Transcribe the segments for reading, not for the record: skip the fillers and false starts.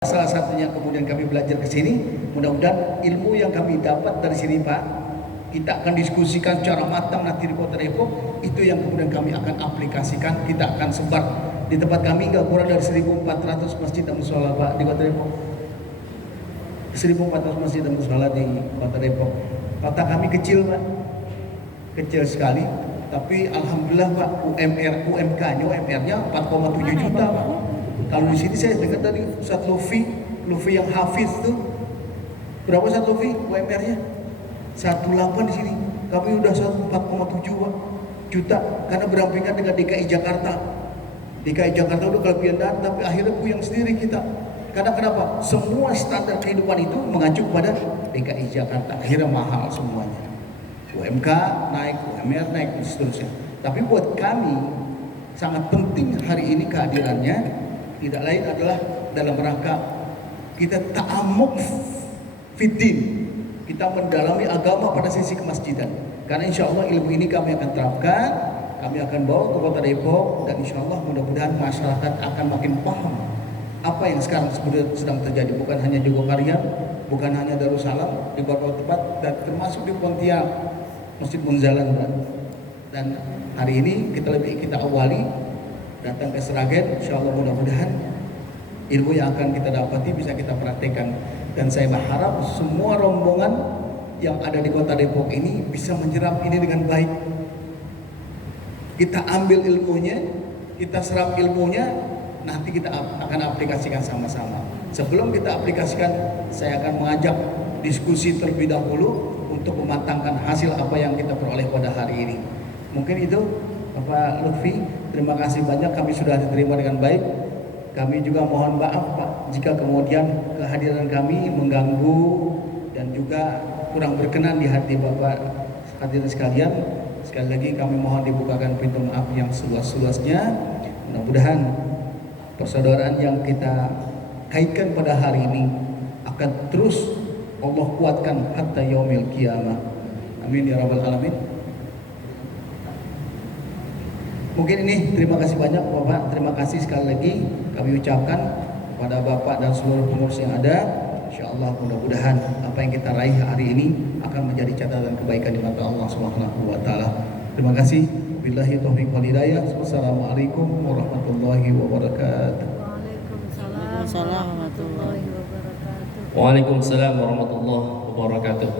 Salah satunya kemudian kami belajar ke sini, mudah-mudahan ilmu yang kami dapat dari sini Pak, kita akan diskusikan secara matang nanti di Kota Depok. Itu yang kemudian kami akan aplikasikan, kita akan sebar di tempat kami nggak kurang dari 1.400 masjid dan mushola Pak di Kota Depok. 1.400 masjid dan mushola di Kota Depok. Kota kami kecil Pak, kecil sekali, tapi alhamdulillah Pak, UMR-nya 4,7 juta Pak. Kalau di sini saya dengar tadi Ustaz Lufi yang Hafiz tuh berapa Ustaz Lufi UMR-nya? 18 di sini. Kami udah 4,7 Pak, juta karena berampingan dengan DKI Jakarta. DKI Jakarta udah kelebihan data, tapi akhirnya puyeng sendiri kita. Karena kenapa? Semua standar kehidupan itu mengacu pada DKI Jakarta. Akhirnya mahal semuanya. UMK naik, UMR naik, dan seterusnya. Tapi buat kami sangat penting hari ini kehadirannya. Tidak lain adalah dalam rangka kita ta'amuk fiddin, kita mendalami agama pada sisi kemasjidan. Karena insya Allah ilmu ini kami akan terapkan, kami akan bawa ke Kota Depok, dan insya Allah mudah-mudahan masyarakat akan makin paham apa yang sekarang sebetulnya sedang terjadi. Bukan hanya Jogokarian, bukan hanya Darussalam, di beberapa tempat, dan termasuk di Pontianak, Masjid Munzalan. Dan hari ini kita awali datang ke Sragen, insya Allah mudah-mudahan ilmu yang akan kita dapati bisa kita praktekkan. Dan saya berharap semua rombongan yang ada di Kota Depok ini bisa menyerap ini dengan baik. Kita ambil ilmunya, kita serap ilmunya, nanti kita akan aplikasikan sama-sama. Sebelum kita aplikasikan, saya akan mengajak diskusi terlebih dahulu untuk mematangkan hasil apa yang kita peroleh pada hari ini. Mungkin itu Bapak Lutfi, terima kasih banyak, kami sudah diterima dengan baik. Kami juga mohon maaf Pak jika kemudian kehadiran kami mengganggu dan juga kurang berkenan di hati Bapak hadirin sekalian. Sekali lagi kami mohon dibukakan pintu maaf yang seluas-luasnya. Mudah-mudahan persaudaraan yang kita kaitkan pada hari ini akan terus Allah kuatkan hatta yaumil qiyamah. Amin ya rabbal alamin. Mungkin ini terima kasih banyak Bapak, terima kasih sekali lagi kami ucapkan kepada Bapak dan seluruh pengurus yang ada. Insya Allah mudah-mudahan apa yang kita raih hari ini akan menjadi catatan kebaikan di mata Allah Subhanahu wa taala. Terima kasih. Billahi taufiq wal hidayah. Wassalamualaikum warahmatullahi wabarakatuh. Waalaikumsalam warahmatullahi wabarakatuh. Waalaikumsalam warahmatullahi wabarakatuh.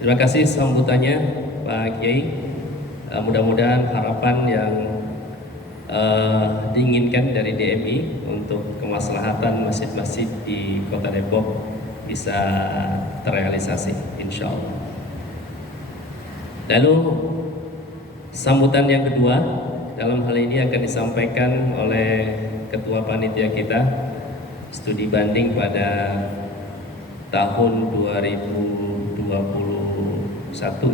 Terima kasih sambutannya Pak Kiai. Mudah-mudahan harapan yang diinginkan dari DMI untuk kemaslahatan masjid-masjid di Kota Depok bisa terrealisasi, insya Allah. Lalu sambutan yang kedua dalam hal ini akan disampaikan oleh Ketua Panitia kita studi banding pada tahun 2021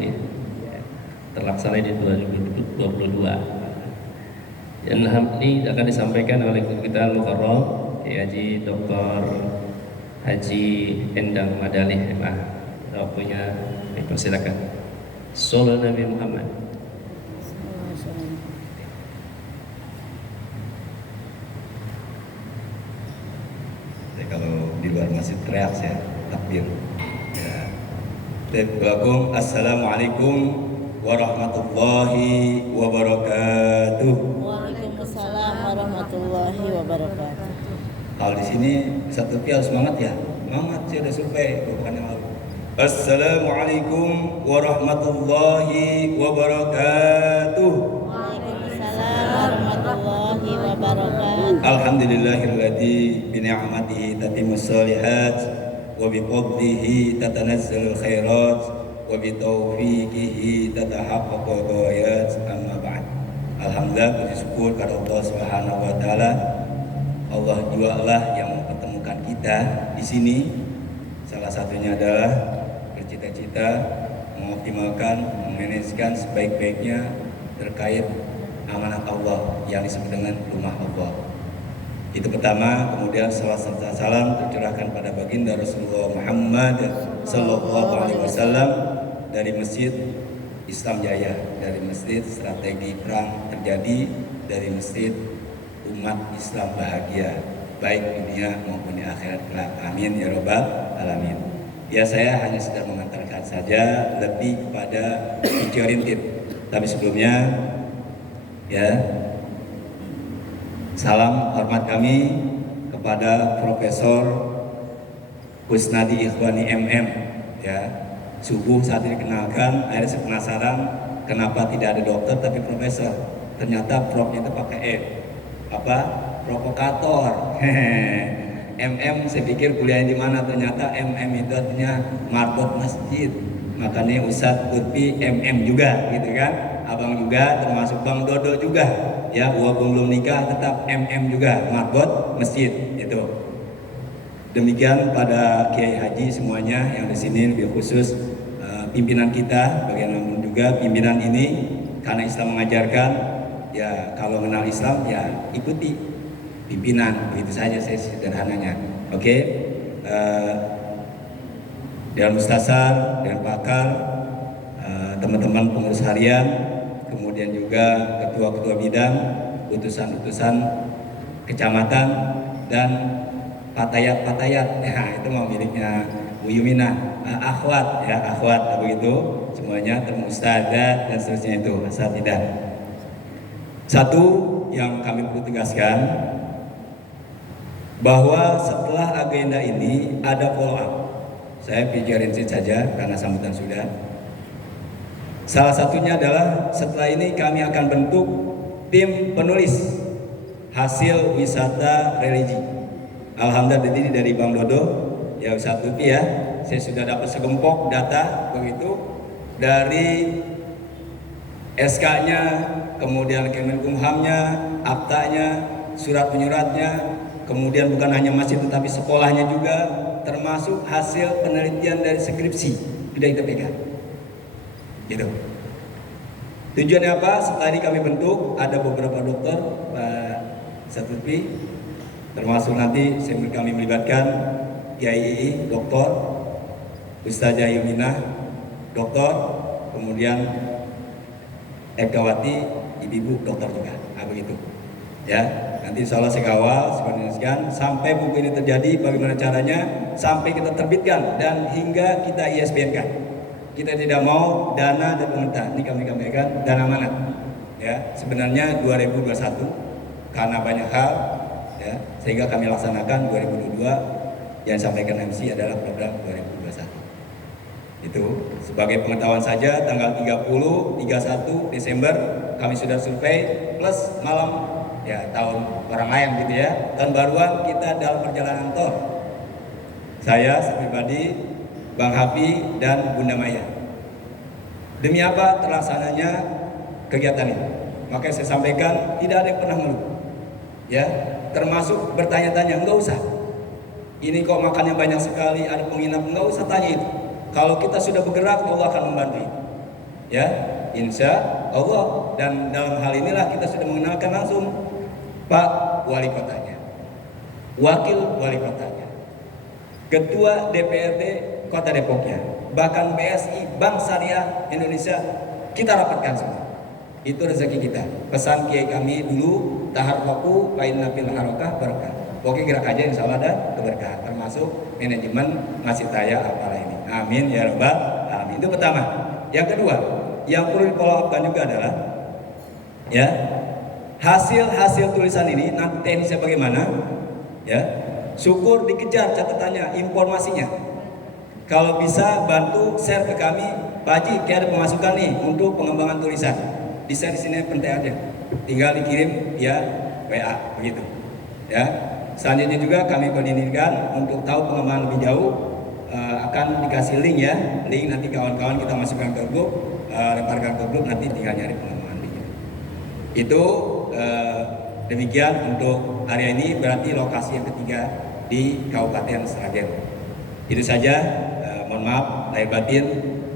ya, terlaksana di 2022. Dan ini akan disampaikan oleh kita Al-Mukarram Haji Dr. Haji Endang Madalih waktunya dipersilakan. Sallallahu Nabi Muhammad. Kalau di luar masjid teriak saya takbir. Ya. Assalamualaikum warahmatullahi wabarakatuh. Waalaikumsalam warahmatullahi wabarakatuh. Kalau di sini satu harus semangat ya, semangat sih ada survei bukan yang lalu. Assalamualaikum warahmatullahi wabarakatuh. Waalaikumsalam warahmatullahi wabarakatuh. Alhamdulillahilladzi bi ni'matihi tatimmus shalihat wa bi fadlihi tatanazzalul khairat wa bi taufiqihi tatahaqqaqul ghayat. Amma ba'd. Alhamdulillah, puji syukur kepada Allah Subhanahu wa taala. Allah jualah yang mempertemukan kita di sini. Salah satunya adalah bercita-cita mengoptimalkan, memanajkan sebaik-baiknya terkait amanat Allah yang disebut dengan rumah Allah. Itu pertama. Kemudian salawat serta salam tercurahkan pada baginda Rasulullah Muhammad sallallahu alaihi wasallam dari Masjid Islam Jaya, dari Masjid Strategi Perang Terjadi, dari Masjid Umat Islam Bahagia. baik dunia maupun di akhirat kelak. Amin ya robbal alamin. Ya, saya hanya sedang mengantarkan saja, lebih kepada featuring tip. Tapi sebelumnya ya, salam hormat kami kepada Profesor Kusnadi Ikhwani MM ya. Subuh saat ini kenalkan, akhirnya saya penasaran kenapa tidak ada dokter tapi profesor. Ternyata profnya itu pakai apa? Provokator. MM saya pikir kuliahnya di mana, ternyata MM itu artinya marbot masjid. Makanya Ustadz Lutfi MM juga gitu kan. Abang juga termasuk Bang Dodo juga ya, walaupun belum nikah tetap MM juga, marbot masjid itu. Demikian pada Kiai Haji semuanya yang di sini, lebih khusus pimpinan kita, bagaimanapun juga pimpinan ini, karena Islam mengajarkan ya kalau mengenal Islam ya ikuti pimpinan, begitu saja saya sederhananya. Oke. Dewan Mustasar, Dewan Pakar, teman-teman pengurus harian, kemudian juga ketua-ketua bidang, utusan-utusan kecamatan dan patayat-patayat, ya itu mau miliknya Bu Yumina, akhwat ya, akhwat begitu semuanya, termustadat dan seterusnya itu asal tidak. Satu yang kami perlu tegaskan bahwa setelah agenda ini ada follow up. Saya pikirin saja karena sambutan sudah. Salah satunya adalah setelah ini kami akan bentuk tim penulis hasil wisata religi. Alhamdulillah ini dari Bang Dodo ya, Ustadz Lutfi ya. Saya sudah dapat segempok data begitu dari SK-nya, kemudian Kemenkumhamnya, aktanya, surat menyuratnya, kemudian bukan hanya masjid tetapi sekolahnya juga, termasuk hasil penelitian dari skripsi sudah kita pegang. Gitu. Tujuannya apa? Setelah ini kami bentuk ada beberapa dokter, Pak Ustadz Lutfi, termasuk nanti kami melibatkan Kiai Doktor Ustazah Yuminah, dokter, kemudian Ekawati, ibu-ibu dokter juga, begitu. Ya, nanti insya Allah saya kawal sekian sampai buku ini terjadi. Bagaimana caranya? Sampai kita terbitkan dan hingga kita ISBN-kan. Kita tidak mau dana dari pemerintah. Ini kami katakan dana amanat. Ya, sebenarnya 2021 karena banyak hal, ya, sehingga kami laksanakan 2022 yang disampaikan MC adalah program 2021. Itu sebagai pengetahuan saja, tanggal 30, 31 Desember kami sudah survei plus malam ya tahun orang lain gitu ya, tahun baruan kita dalam perjalanan tol. Saya pribadi, Bang Hafi dan Bunda Maya. Demi apa terlaksananya kegiatan ini? Makanya saya sampaikan tidak ada yang pernah mengeluh. Ya, termasuk bertanya-tanya, enggak usah. Ini kok makannya banyak sekali, ada penginap, enggak usah tanya itu. Kalau kita sudah bergerak, Allah akan membantu. Ya, insya Allah. Dan dalam hal inilah kita sudah mengenalkan langsung Pak Wali Kotanya, Wakil Wali Kotanya, Ketua DPRD Kota Depoknya, bahkan BSI Bank Syariah Indonesia kita rapatkan semua. Itu rezeki kita. Pesan kiai kami dulu, taharroku lain nafil harokah barokah. Oke, gerak aja insya Allah ada keberkahan, termasuk manajemen Masjid Raya Al-Falah ini. Amin ya rabbal alamin. Itu pertama. Yang kedua, yang perlu di-follow up-kan juga adalah ya, hasil tulisan ini nanti teknisnya bagaimana? Ya, syukur dikejar catatannya, informasinya. Kalau bisa bantu share ke kami, Pak Haji, kayak ada pemasukan nih untuk pengembangan tulisan. Di-share di sini penting aja. Tinggal dikirim via WA begitu. Ya. Selanjutnya juga kami koordinasikan untuk tahu pengembangan lebih jauh, akan dikasih link ya, link nanti kawan-kawan kita masukkan ke grup, lemparkan ke grup, nanti tinggal nyari pengembangan linknya. Itu demikian untuk area ini, berarti lokasi yang ketiga di Kabupaten Sragen. Itu saja, mohon maaf lahir batin,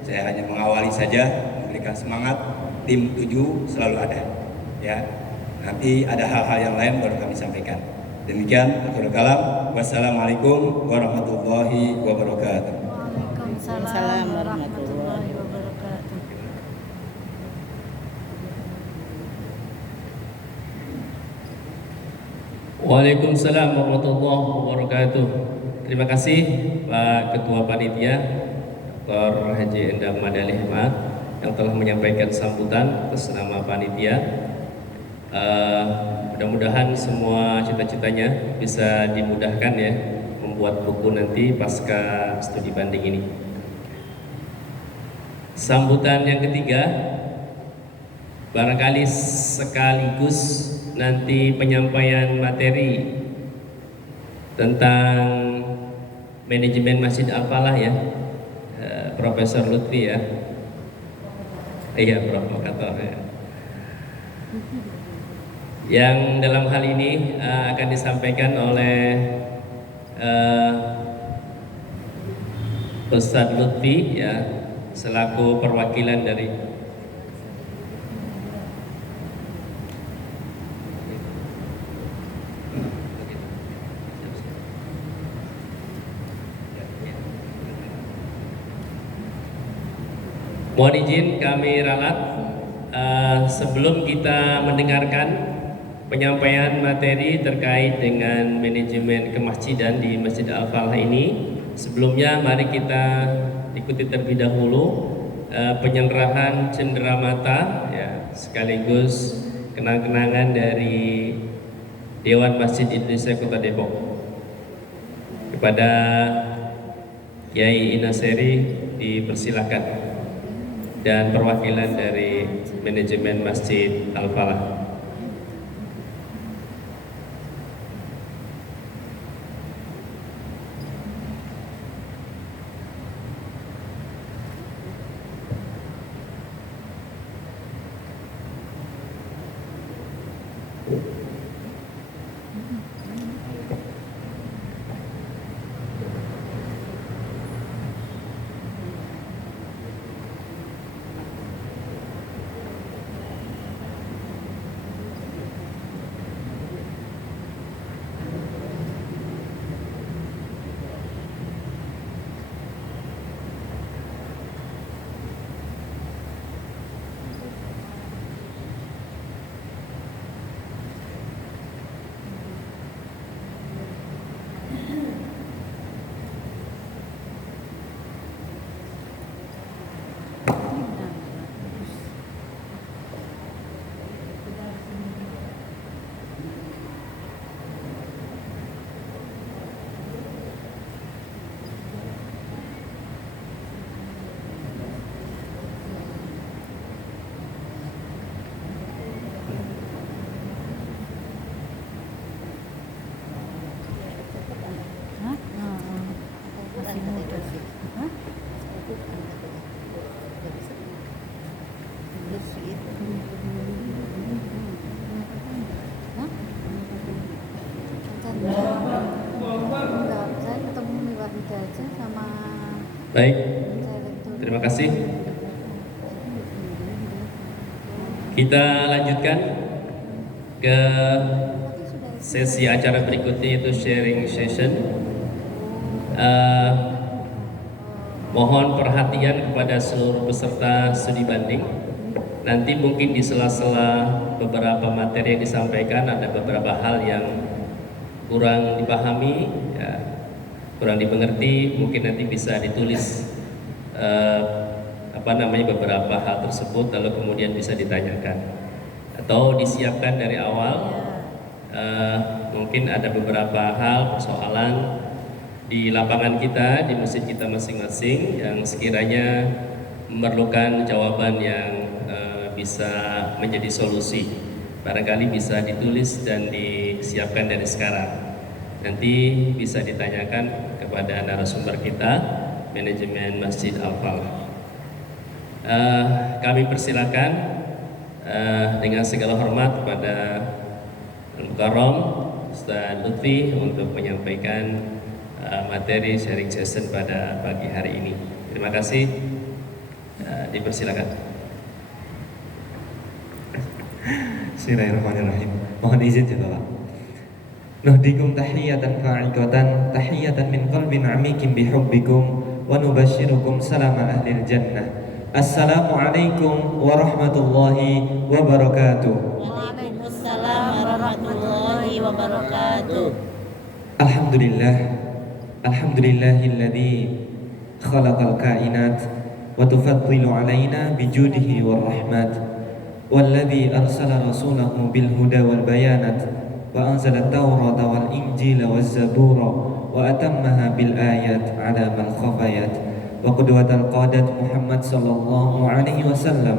saya hanya mengawali saja, memberikan semangat, tim 7 selalu ada. Ya, nanti ada hal-hal yang lain baru kami sampaikan. Demikian, akhirul kalam. Wassalamualaikum warahmatullahi wabarakatuh. Waalaikumsalam warahmatullahi wabarakatuh. Waalaikumsalam warahmatullahi wabarakatuh. Terima kasih Pak Ketua Panitia Dr. Haji Endang Madali Ahmad yang telah menyampaikan sambutan atas nama panitia. Mudah-mudahan semua cita-citanya bisa dimudahkan ya membuat buku nanti pasca studi banding ini. Sambutan yang ketiga barangkali sekaligus nanti penyampaian materi tentang manajemen Masjid Al-Falah ya, Profesor Lutfi ya, iya provokator ya. Yang dalam hal ini akan disampaikan oleh Ustadz Lutfi ya, selaku perwakilan dari mohon izin kami ralat sebelum kita mendengarkan penyampaian materi terkait dengan manajemen kemasjidan di Masjid Al-Falah ini, sebelumnya mari kita ikuti terlebih dahulu penyerahan cenderamata ya, sekaligus kenang-kenangan dari Dewan Masjid Indonesia Kota Depok kepada Kiai Inaseri dipersilakan dan perwakilan dari manajemen Masjid Al-Falah. Baik, terima kasih. Kita lanjutkan ke sesi acara berikutnya, yaitu sharing session. Mohon perhatian kepada seluruh peserta studi banding. Nanti mungkin di sela-sela beberapa materi yang disampaikan ada beberapa hal yang kurang dipahami, ya, kurang dimengerti. Mungkin nanti bisa ditulis beberapa hal tersebut, lalu kemudian bisa ditanyakan atau disiapkan dari awal. Mungkin ada beberapa hal persoalan di lapangan kita, di masjid kita masing-masing yang sekiranya memerlukan jawaban yang bisa menjadi solusi. Barangkali bisa ditulis dan disiapkan dari sekarang. Nanti bisa ditanyakan kepada narasumber kita, manajemen Masjid Al-Falah. Kami persilakan dengan segala hormat kepada Al-Mukarram Ustaz Lutfi untuk menyampaikan materi sharing session pada pagi hari ini. Terima kasih. Dipersilakan. Bismillahirrahmanirrahim. Mohon izin ya Bapak. Nuhdikum tahiyatan fa'ikatan, tahiyatan min qalbin amikin bihubbikum, wa nubashirukum salama ahlil jannah. Assalamualaikum warahmatullahi wabarakatuh. Waalaikumsalam warahmatullahi wabarakatuh. Alhamdulillah, alhamdulillahilladzi khalaqal kainat wa tufaddilu alaina bijudihi war rahmat walladzi arsala rasulahu bil huda wal bayanat wa anzala at-taurata wal injila waz zabura wa atammaha bil ayat ala man khafayat wa qudwatal qadat Muhammad sallallahu alaihi wasallam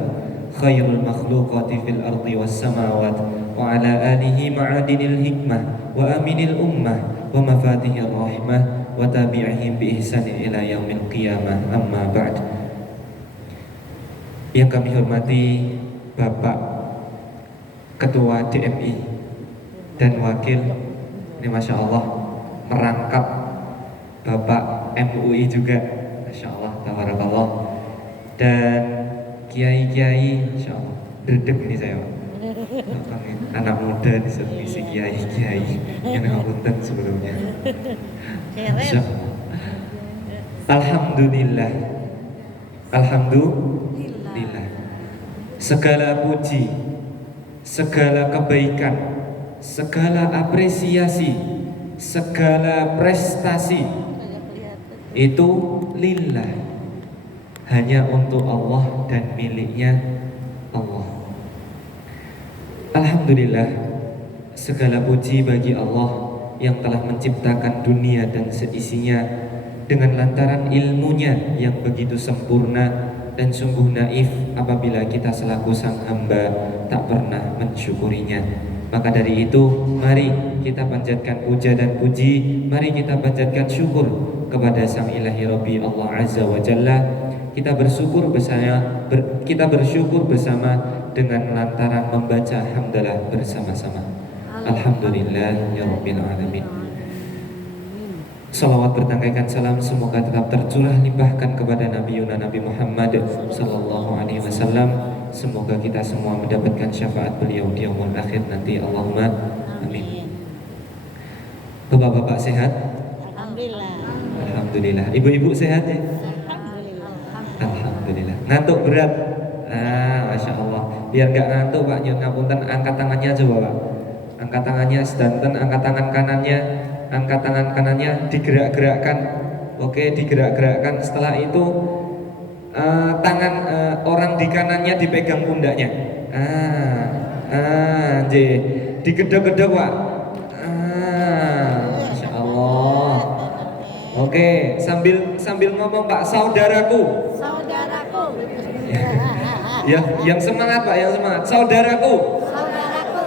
khairul makhluqati fil ardi was samawat wa ala alihi ma'adinil hikmah wa aminil ummah wa mafatihir rahmah wa tabi'ihim bi ihsani ila yaumil qiyamah, amma ba'd. Yang kami hormati Bapak Ketua DMI dan Wakil, ini Masya Allah merangkap Bapak MUI juga, Masya Allah, tabarakallah, dan kiai-kiai, Masya Allah, dredeg ini saya Pak. Anak muda disuruh ngisi kiai-kiai yang ngapunten sebelumnya. Masya Allah. Alhamdulillah, alhamdulillah. Segala puji, segala kebaikan, segala apresiasi, segala prestasi itu lillah, hanya untuk Allah dan miliknya Allah. Alhamdulillah, segala puji bagi Allah yang telah menciptakan dunia dan seisinya dengan lantaran ilmunya yang begitu sempurna, dan sungguh naif apabila kita selaku sang hamba tak pernah mensyukurinya. Maka dari itu, mari kita panjatkan puja dan puji, mari kita panjatkan syukur kepada sang ilahi Rabbi Allah Azza wa Jalla. Kita bersyukur bersama dengan lantaran membaca hamdalah bersama-sama. Alhamdulillah ya Rabbil Alamin. Salawat bertangkaikan salam semoga tetap tercurah limpahkan kepada Nabi Muhammad sallallahu alaihi wasallam. Semoga kita semua mendapatkan syafaat beliau di yaumul akhir nanti. Allahumma amin. Bapak-bapak sehat? Alhamdulillah. Alhamdulillah. Ibu-ibu sehat ya? Alhamdulillah. Alhamdulillah. Ngantuk berat? Masya Allah. Biar gak ngantuk Pak, nyun ngapunten, angkat tangannya coba Pak. Angkat tangannya sedanten, angkat tangan kanannya, angkat tangan kanannya, digerak-gerakkan. Oke, digerak-gerakkan. Setelah itu tangan orang di kanannya dipegang pundaknya. Digedok-gedok Pak. Masya Allah. Oke, sambil ngomong Pak, saudaraku. Saudaraku. Ya, yang semangat Pak, yang semangat. Saudaraku. Saudaraku.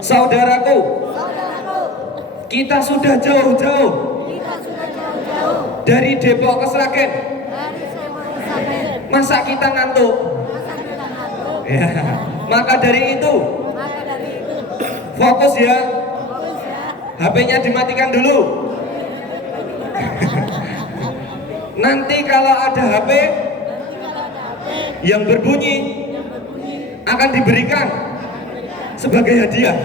Saudaraku. Saudaraku. Kita sudah jauh-jauh Kita sudah jauh-jauh dari Depok ke Sragen. dari Sewa Isaben. Masa kita ngantuk? Masa kita ngantuk? Ya. Maka dari itu, Maka dari itu, fokus ya. fokus ya. HP-nya dimatikan dulu. Nanti kalau ada HP Kalau ada HP yang berbunyi yang berbunyi, akan diberikan sebagai hadiah.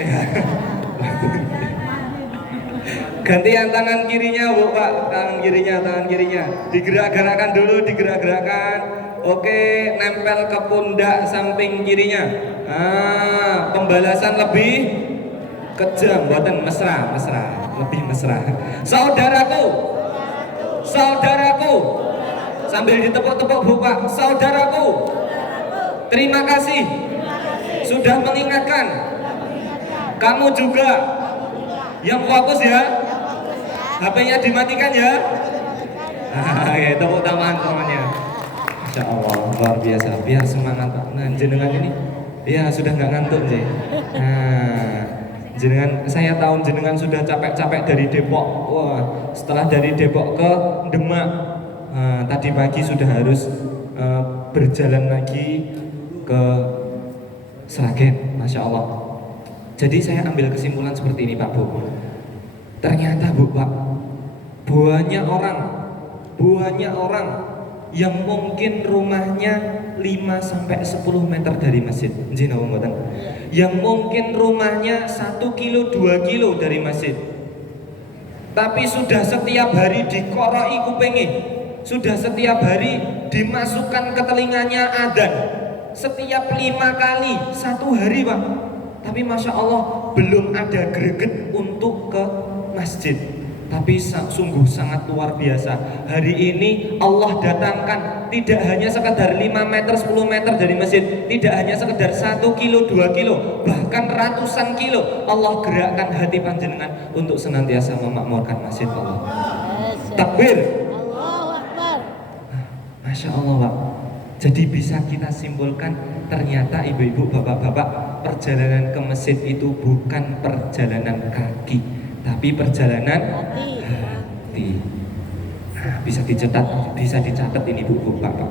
Ya. Gantian tangan kirinya Bu Pak, tangan kirinya digerak-gerakkan dulu, digerak-gerakkan. Oke, nempel ke pundak samping kirinya. Pembalasan lebih kejam, buatan mesra, lebih mesra. Saudaraku, sambil ditepuk-tepuk Bu Pak. Saudaraku, terima kasih sudah mengingatkan. Kamu juga yang fokus ya. HP-nya dimatikan ya. Ya, tepuk tangan semuanya. Masya Allah, luar biasa. Biar semangat Pak. Nah, jenengan ini ya sudah nggak ngantuk sih. Jenengan, saya tahu jenengan sudah capek-capek dari Depok. Wah, setelah dari Depok ke Demak, tadi pagi sudah harus berjalan lagi ke Sragen. Masya Allah. Jadi saya ambil kesimpulan seperti ini Pak Bu. Ternyata Bu Pak, banyak orang yang mungkin rumahnya 5-10 meter dari masjid. Yang mungkin rumahnya 1 kilo 2 kilo dari masjid. Tapi sudah setiap hari dikoroi kupingnya, sudah setiap hari dimasukkan ke telinganya adzan. Setiap 5 kali 1 hari Pak. Tapi Masya Allah belum ada greget untuk ke masjid. Tapi sungguh sangat luar biasa. Hari ini Allah datangkan tidak hanya sekedar 5 meter, 10 meter dari masjid, tidak hanya sekedar 1 kilo, 2 kilo, bahkan ratusan kilo. Allah gerakkan hati panjenengan untuk senantiasa memakmurkan masjid Allah. Takbir. Allahu Akbar. Masya Allah, Pak. Jadi bisa kita simpulkan, ternyata ibu-ibu, bapak-bapak, perjalanan ke masjid itu bukan perjalanan kaki, tapi perjalanan hati. Nah, bisa dicatat ini bu, bapak.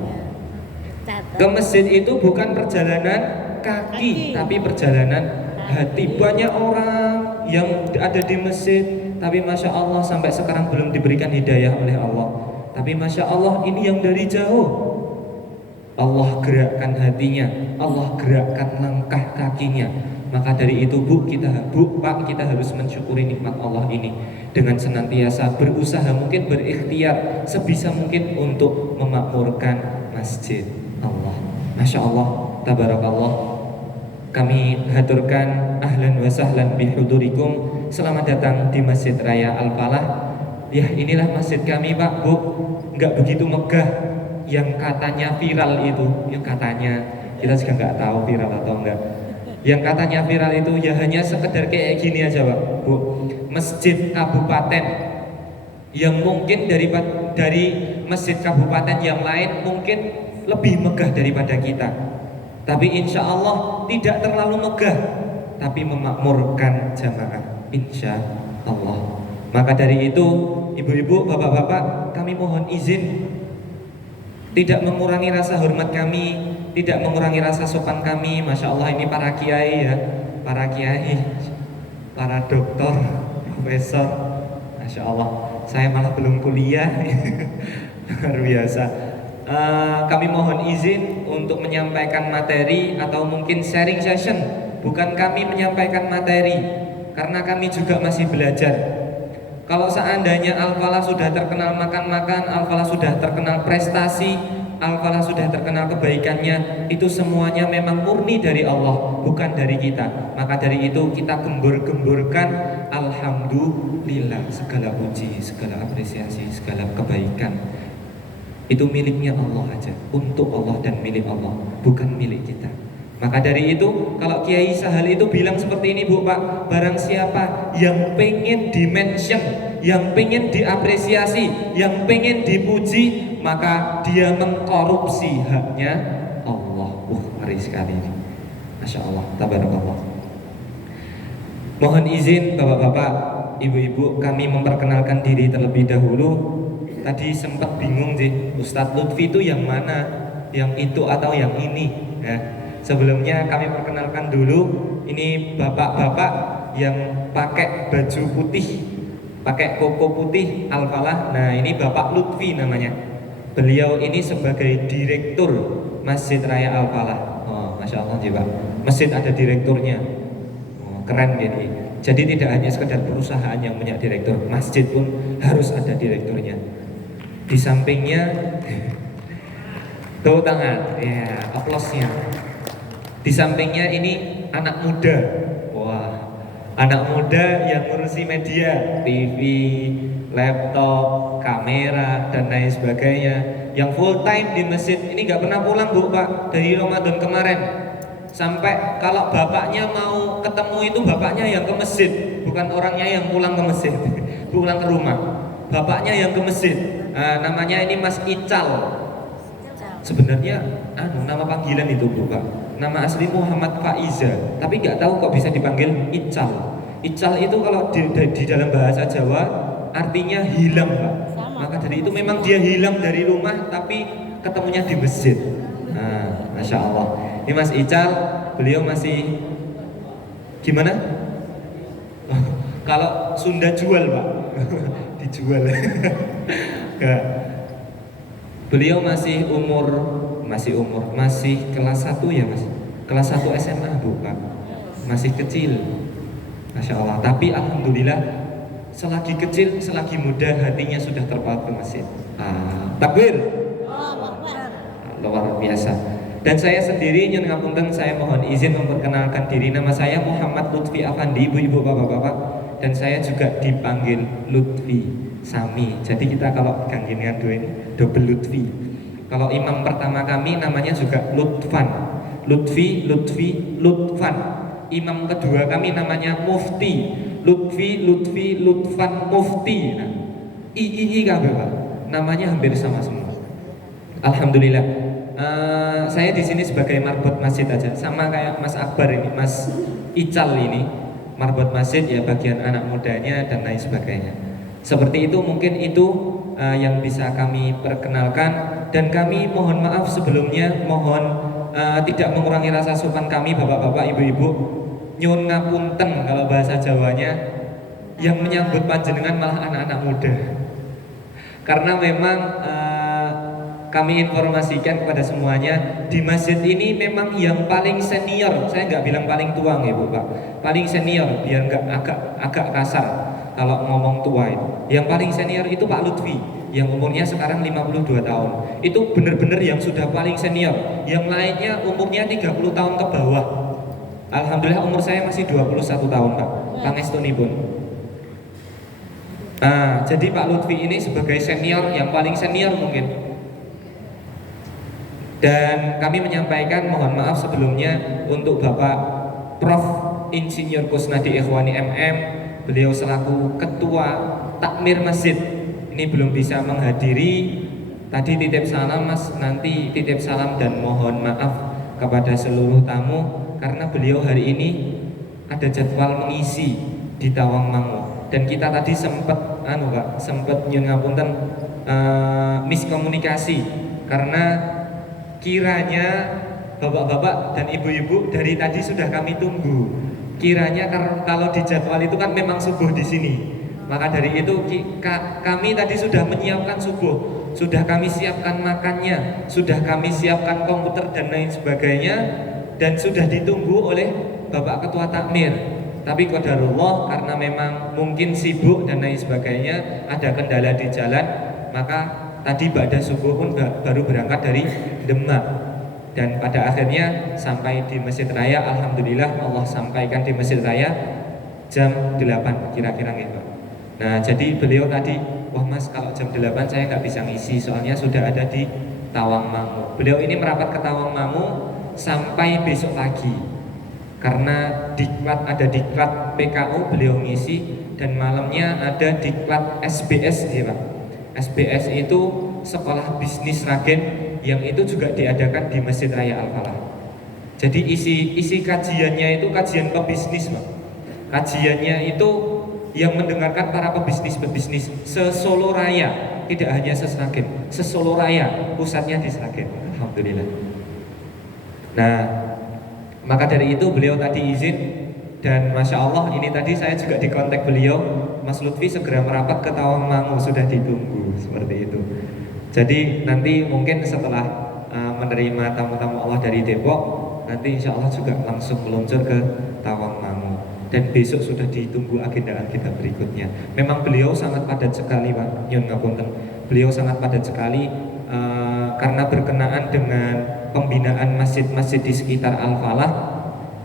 Ke masjid itu bukan perjalanan kaki, tapi perjalanan hati. Banyak orang yang ada di masjid, tapi masya Allah sampai sekarang belum diberikan hidayah oleh Allah. Tapi masya Allah ini yang dari jauh, Allah gerakkan hatinya, Allah gerakkan langkah kakinya. Maka dari itu Pak, kita harus mensyukuri nikmat Allah ini dengan senantiasa berusaha, mungkin berikhtiar sebisa mungkin untuk memakmurkan masjid Allah. Masya Allah, tabarakallah. Kami haturkan ahlan wa sahlan bihudurikum. Selamat datang di Masjid Raya Al-Falah. Ya, inilah masjid kami, Pak, Bu. Enggak begitu megah yang katanya viral itu, yang katanya, kita juga nggak tahu viral atau enggak. Yang katanya viral itu ya hanya sekedar kayak gini aja, Pak, Bu. Masjid kabupaten yang mungkin dari masjid kabupaten yang lain mungkin lebih megah daripada kita. Tapi insya Allah tidak terlalu megah, tapi memakmurkan jamaah, insya Allah. Maka dari itu, ibu-ibu, bapak-bapak, kami mohon izin tidak mengurangi rasa hormat kami, tidak mengurangi rasa sopan kami. Masya Allah, ini para kiai ya, para kiai, para doktor, profesor. Masya Allah, saya malah belum kuliah. Luar biasa. Kami mohon izin untuk menyampaikan materi atau mungkin sharing session. Bukan kami menyampaikan materi, karena kami juga masih belajar. Kalau seandainya Al-Falah sudah terkenal makan-makan, Al-Falah sudah terkenal prestasi, Al-Falah sudah terkenal kebaikannya, itu semuanya memang murni dari Allah, bukan dari kita. Maka dari itu kita gembur-gemburkan Alhamdulillah, segala puji, segala apresiasi, segala kebaikan itu miliknya Allah aja, untuk Allah dan milik Allah, bukan milik kita. Maka dari itu, kalau Kiai Sahal itu bilang seperti ini, Bu, Pak, barang siapa yang pengen dimention, yang pengen diapresiasi, yang pengen dipuji, maka dia mengkorupsi haknya Allah. Ngeri sekali ini. Masya Allah, tabarakallah. Mohon izin bapak-bapak, ibu-ibu, kami memperkenalkan diri terlebih dahulu. Tadi sempat bingung sih, Ustadz Lutfi itu yang mana? Yang itu atau yang ini? Ya. Sebelumnya kami perkenalkan dulu, ini bapak-bapak yang pakai baju putih, pakai koko putih Al-Falah. Nah, ini Bapak Lutfi namanya. Beliau ini sebagai direktur Masjid Raya Al-Falah. Oh, Masya Allah Pak. Masjid ada direkturnya. Oh, keren gini. Jadi tidak hanya sekedar perusahaan yang punya direktur, masjid pun harus ada direkturnya. Di sampingnya tepuk tangan, ya, aplausnya. Di sampingnya ini anak muda. Wah, anak muda yang ngurusi media, TV, laptop, kamera, dan lain sebagainya, yang full time di masjid. Ini nggak pernah pulang, Bu, Pak, dari Ramadan kemarin. Sampai kalau bapaknya mau ketemu itu bapaknya yang ke masjid, bukan orangnya yang pulang ke masjid, pulang ke rumah. Bapaknya yang ke masjid. Namanya ini Mas Ical. Sebenarnya nama panggilan itu, Bu, Pak. Nama asli Muhammad Faiza, tapi nggak tahu kok bisa dipanggil Ical. Ical itu kalau di dalam bahasa Jawa artinya hilang, Pak. Maka dari itu memang dia hilang dari rumah, tapi ketemunya di masjid. Masya Allah. Ini Mas Ical, beliau masih gimana? Kalau Sunda jual, Pak. Dijual. Beliau masih kelas 1 ya, Mas. Kelas 1 SMA, Bu, Pak. Masih kecil. Masya Allah. Tapi alhamdulillah, selagi kecil, selagi muda, hatinya sudah terpaut ke masjid. Takbir. Luar biasa. Dan saya sendiri nyun ngapunten, saya mohon izin memperkenalkan diri. Nama saya Muhammad Lutfi Afandi, ibu-ibu, bapak-bapak. Dan saya juga dipanggil Lutfi Sami. Jadi kita kalau ganggingan dua ini double Lutfi. Kalau imam pertama kami namanya juga Lutfan. Lutfi, Lutfi, Lutfan. Imam kedua kami namanya Mufti. Lutfi, Lutfi, Lutfan, Mufti. Nah, I kabeh, Pak. Namanya hampir sama semua. Alhamdulillah. Saya di sini sebagai marbot masjid aja, sama kayak Mas Akbar ini, Mas Ical ini, marbot masjid ya, bagian anak mudanya dan lain sebagainya. Seperti itu, mungkin itu yang bisa kami perkenalkan, dan kami mohon maaf sebelumnya, mohon tidak mengurangi rasa sopan kami bapak-bapak, ibu-ibu, nyun ngapunten kalau bahasa Jawanya, yang menyambut panjenengan malah anak-anak muda. Karena memang kami informasikan kepada semuanya, di masjid ini memang yang paling senior, saya nggak bilang paling tua ya Bu Pak, paling senior, biar nggak agak kasar kalau ngomong tua itu. Yang paling senior itu Pak Lutfi, yang umurnya sekarang 52 tahun. Itu benar-benar yang sudah paling senior. Yang lainnya umurnya 30 tahun ke bawah. Alhamdulillah umur saya masih 21 tahun Pak, pangestunipun. Jadi Pak Lutfi ini sebagai senior, yang paling senior mungkin. Dan kami menyampaikan mohon maaf sebelumnya untuk Bapak Prof. Insinyur Kusnadi Ikhwani MM, beliau selaku Ketua Takmir Masjid ini belum bisa menghadiri. Tadi titip salam Mas, nanti titip salam dan mohon maaf kepada seluruh tamu karena beliau hari ini ada jadwal mengisi di Tawangmangu. Dan kita tadi sempat nyun ngapunten miskomunikasi karena kiranya bapak-bapak dan ibu-ibu dari tadi sudah kami tunggu. Kiranya kalau di jadwal itu kan memang subuh di sini. Maka dari itu kami tadi sudah menyiapkan subuh, sudah kami siapkan makannya, sudah kami siapkan komputer dan lain sebagainya, dan sudah ditunggu oleh Bapak Ketua Takmir. Tapi qadarullah karena memang mungkin sibuk dan lain sebagainya, ada kendala di jalan, maka tadi ba'da subuh pun baru berangkat dari Demak. Dan pada akhirnya sampai di Masjid Raya, alhamdulillah Allah sampaikan di Masjid Raya jam 8 kira-kira gitu. Nah jadi beliau tadi, wah Mas kalau jam 8 saya nggak bisa ngisi soalnya sudah ada di Tawangmangu. Beliau ini merapat ke Tawangmangu sampai besok pagi karena ada diklat PKU beliau ngisi, dan malamnya ada diklat SBS ya Pak. SBS itu sekolah bisnis Ragen yang itu juga diadakan di Masjid Raya Al-Falah. Jadi isi kajiannya itu kajian pebisnis Pak. Kajiannya itu yang mendengarkan para pebisnis se-Solo Raya, tidak hanya se-Sragen, se-Solo Raya, pusatnya di Sragen. Alhamdulillah. Nah, maka dari itu beliau tadi izin, dan Masya Allah ini tadi saya juga dikontak beliau, Mas Lutfi segera merapat ke Tawangmangu, sudah ditunggu seperti itu. Jadi nanti mungkin setelah menerima tamu-tamu Allah dari Depok, nanti insya Allah juga langsung meluncur ke Tawangmangu. Dan besok sudah ditunggu agenda berikutnya. Memang beliau sangat padat sekali Pak, nyun ngapunten. Beliau sangat padat sekali karena berkenaan dengan pembinaan masjid-masjid di sekitar Al-Falah.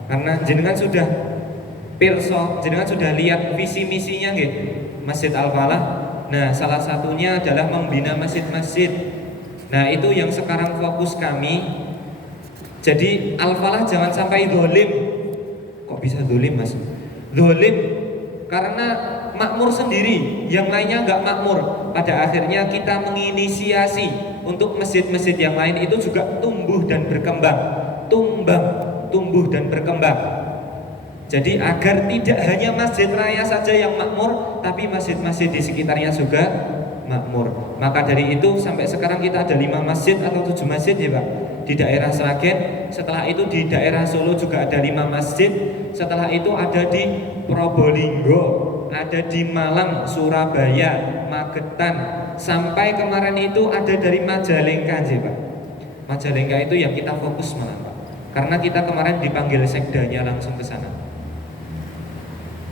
Karena jenengan sudah jenengan sudah lihat visi misinya nggih Masjid Al-Falah. Nah, salah satunya adalah membina masjid-masjid. Nah, itu yang sekarang fokus kami. Jadi Al-Falah jangan sampai dolim. Kok bisa dolim Mas? Dolim karena makmur sendiri, yang lainnya nggak makmur. Pada akhirnya kita menginisiasi untuk masjid-masjid yang lain itu juga tumbuh dan berkembang. Tumbuh dan berkembang. Jadi agar tidak hanya Masjid Raya saja yang makmur, tapi masjid-masjid di sekitarnya juga makmur. Maka dari itu sampai sekarang kita ada 5 masjid atau 7 masjid ya Pak di daerah Sragen. Setelah itu di daerah Solo juga ada 5 masjid. Setelah itu ada di Probolinggo, ada di Malang, Surabaya, Magetan. Sampai kemarin itu ada dari Majalengka ya Pak. Majalengka itu yang kita fokus malah Pak, karena kita kemarin dipanggil sekdanya langsung ke sana.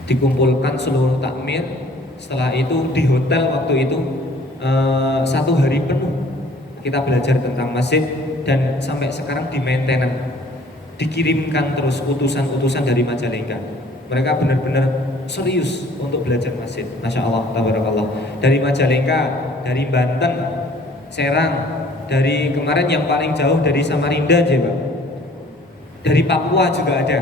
Dikumpulkan seluruh takmir. Setelah itu di hotel waktu itu 1 hari penuh kita belajar tentang masjid dan sampai sekarang di maintenance, dikirimkan terus utusan-utusan dari Majalengka. Mereka benar-benar serius untuk belajar masjid. Masya Allah, tabarakallah. Dari Majalengka, dari Banten, Serang, dari kemarin yang paling jauh dari Samarinda aja, Pak. Dari Papua juga ada.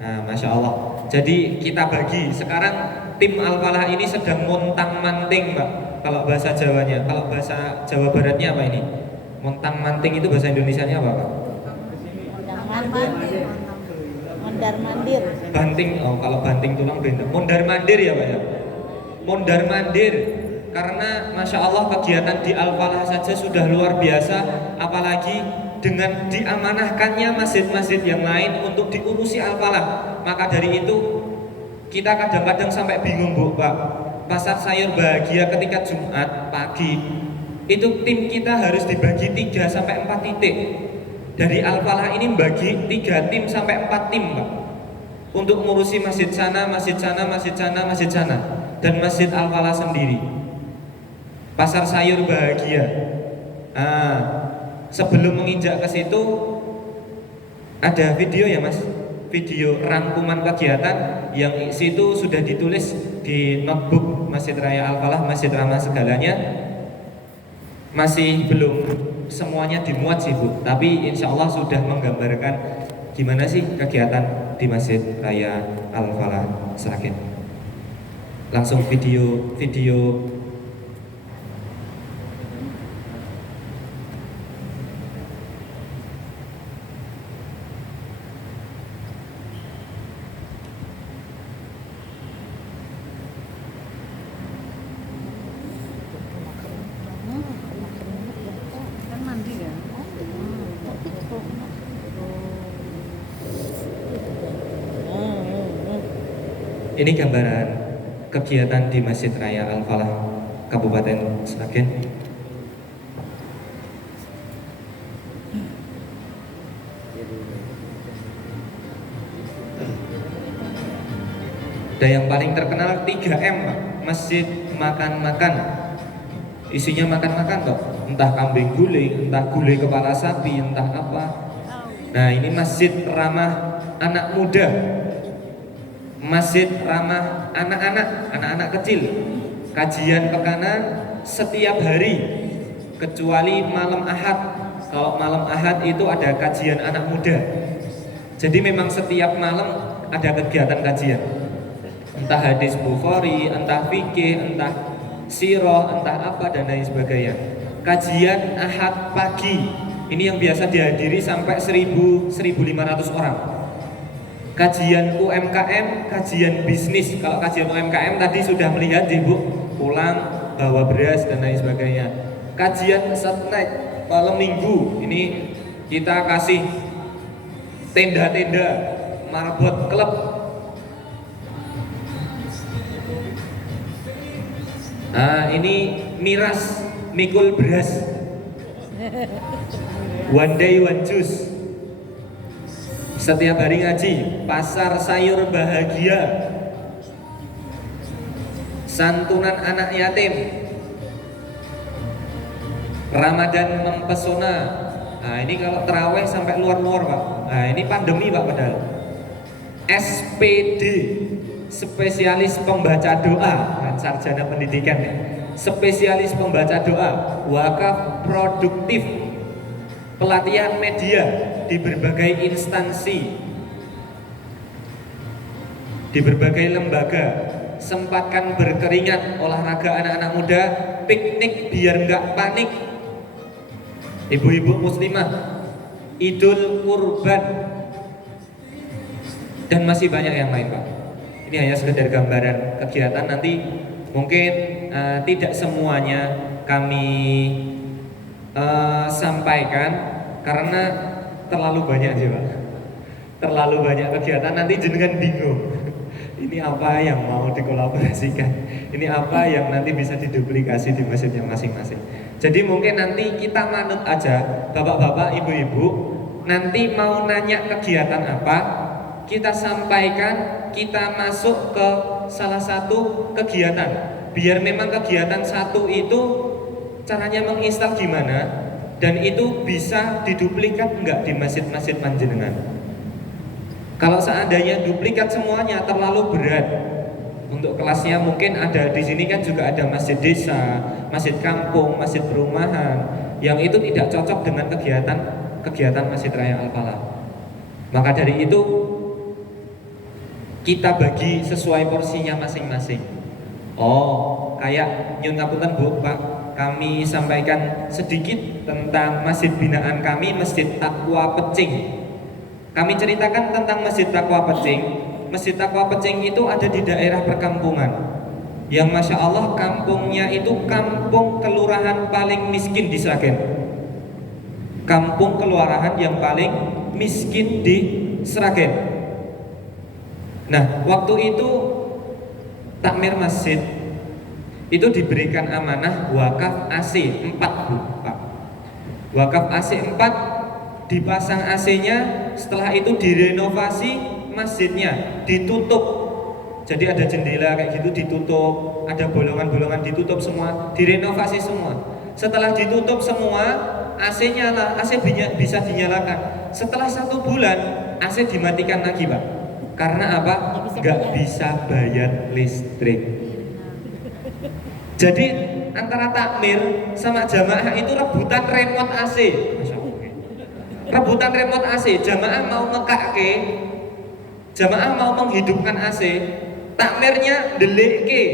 Nah, Masya Allah. Jadi kita bagi sekarang tim Al-Falah ini sedang montang-manting, Pak. Kalau bahasa Jawanya, kalau bahasa Jawa Baratnya apa ini? Montang-manting itu bahasa Indonesianya apa, Pak? Mandir. Mondar mandir. Banting, oh kalau banting tulang benteng. Mondar mandir ya, Pak ya. Mondar mandir. Karena Masya Allah kegiatan di Al-Falah saja sudah luar biasa, apalagi dengan diamanahkannya masjid-masjid yang lain untuk diurusi Al-Falah. Maka dari itu kita kadang-kadang sampai bingung, Bu, Pak. Pasar sayur bahagia ketika Jumat pagi itu tim kita harus dibagi 3 sampai 4 titik. Dari Al-Falah ini bagi 3 tim sampai 4 tim, Pak, untuk ngurusi masjid sana, masjid sana, masjid sana, masjid sana, dan masjid Al-Falah sendiri. Pasar sayur bahagia. Nah, sebelum menginjak ke situ ada video ya, Mas, video rangkuman kegiatan yang situ sudah ditulis di notebook Masjid Raya Al-Falah, Masjid Ramah Segalanya. Masih belum semuanya dimuat sih, Bu, tapi insya Allah sudah menggambarkan gimana sih kegiatan di Masjid Raya Al-Falah Sragen. Langsung video Kan mandi ya. ini gambaran kegiatan di Masjid Raya Al-Falah Kabupaten Sragen. Dan yang paling terkenal 3M, Pak. Masjid makan-makan. Isinya makan-makan toh. Entah kambing guling, entah gulai kepala sapi, entah apa. Nah, ini masjid ramah anak muda. Masjid ramah anak-anak kecil. Kajian pekanan setiap hari kecuali malam Ahad. Kalau malam Ahad itu ada kajian anak muda. Jadi memang setiap malam ada kegiatan kajian. Entah hadis Bukhari, entah fikih, entah sirah, entah apa dan lain sebagainya. Kajian Ahad pagi ini yang biasa dihadiri sampai 1.500 orang. Kajian UMKM, kajian bisnis. Kalau kajian UMKM tadi sudah melihat Ibu, pulang bawa beras dan lain sebagainya. Kajian Satnight malam Minggu ini kita kasih tenda-tenda marbot klub. Nah, ini miras, mikul beras. One day one juice. Setiap hari ngaji, pasar sayur bahagia. Santunan anak yatim. Ramadan mempesona. Nah, ini kalau terawih sampai luar-luar, Pak. Nah, ini pandemi, Pak, padahal. SPD, spesialis pembaca doa, kan, sarjana pendidikan ya. Spesialis pembaca doa, wakaf produktif, pelatihan media di berbagai instansi, di berbagai lembaga. Sempatkan berkeringat, olahraga anak-anak muda, piknik biar nggak panik. Ibu-ibu muslimah, Idul Kurban, dan masih banyak yang lain, Pak. Ini hanya sekedar gambaran kegiatan. Nanti mungkin tidak semuanya kami sampaikan karena terlalu banyak sih, Pak. Terlalu banyak kegiatan, nanti jenengan bingung. Ini apa yang mau dikolaborasikan? Ini apa yang nanti bisa diduplikasi di masjidnya masing-masing? Jadi mungkin nanti kita manut aja, bapak-bapak, ibu-ibu, nanti mau nanya kegiatan apa, kita sampaikan, kita masuk ke salah satu kegiatan. Biar memang kegiatan satu itu caranya menginstal gimana, dan itu bisa diduplikat enggak di masjid-masjid panjenengan. Kalau seandainya duplikat semuanya terlalu berat untuk kelasnya, mungkin ada di sini kan juga ada masjid desa, masjid kampung, masjid perumahan yang itu tidak cocok dengan kegiatan Masjid Raya Al-Falah. Maka dari itu kita bagi sesuai porsinya masing-masing. Oh, kayak nyun ngapunten Bu, Pak, kami sampaikan sedikit tentang masjid binaan kami, Masjid Taqwa Pecing. Kami ceritakan tentang Masjid Taqwa Pecing. Masjid Taqwa Pecing itu ada di daerah perkampungan yang Masya Allah kampungnya itu kampung kelurahan paling miskin di Sragen. Kampung kelurahan yang paling miskin di Sragen. Nah, waktu itu takmir masjid itu diberikan amanah wakaf AC 4, Bu, Pak. Wakaf AC 4 dipasang AC-nya, setelah itu direnovasi masjidnya, ditutup. Jadi ada jendela kayak gitu ditutup, ada bolongan-bolongan ditutup semua, direnovasi semua. Setelah ditutup semua, AC nyala, AC bisa dinyalakan. Setelah 1 bulan, AC dimatikan lagi, Pak. Karena apa? Nggak bisa bayar listrik. Jadi antara takmir sama jamaah itu rebutan remote AC. Rebutan remote AC, jamaah mau ngekake, jamaah mau menghidupkan AC, takmirnya deleke,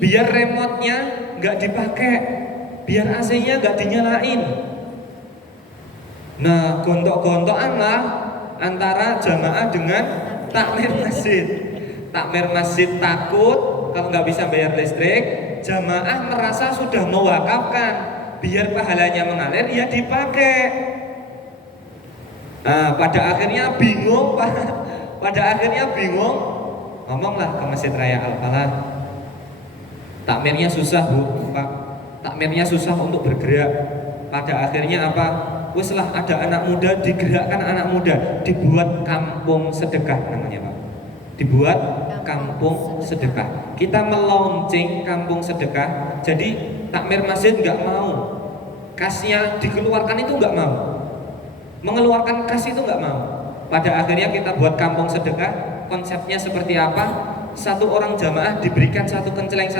biar remote-nya nggak dipakai, biar AC-nya nggak dinyalain. Nah, gontok-gontokan lah antara jamaah dengan takmir masjid. Takmir masjid takut kalau nggak bisa bayar listrik, jamaah merasa sudah mewakafkan, biar pahalanya mengalir, ya dipakai. Nah, pada akhirnya bingung, Pak. Pada akhirnya bingung, ngomonglah ke Masjid Raya Al-Falah. Takmirnya susah, Bu, Pak. Takmirnya susah untuk bergerak. Pada akhirnya apa? Wes lah, ada anak muda, digerakkan anak muda, dibuat kampung sedekah namanya, Pak. Dibuat kampung sedekah. Kita melaunching kampung sedekah. Jadi takmir masjid nggak mau kasnya dikeluarkan, itu nggak mau. Mengeluarkan kas itu nggak mau. Pada akhirnya kita buat kampung sedekah. Konsepnya seperti apa? 1 orang jamaah diberikan 1 kenceleng.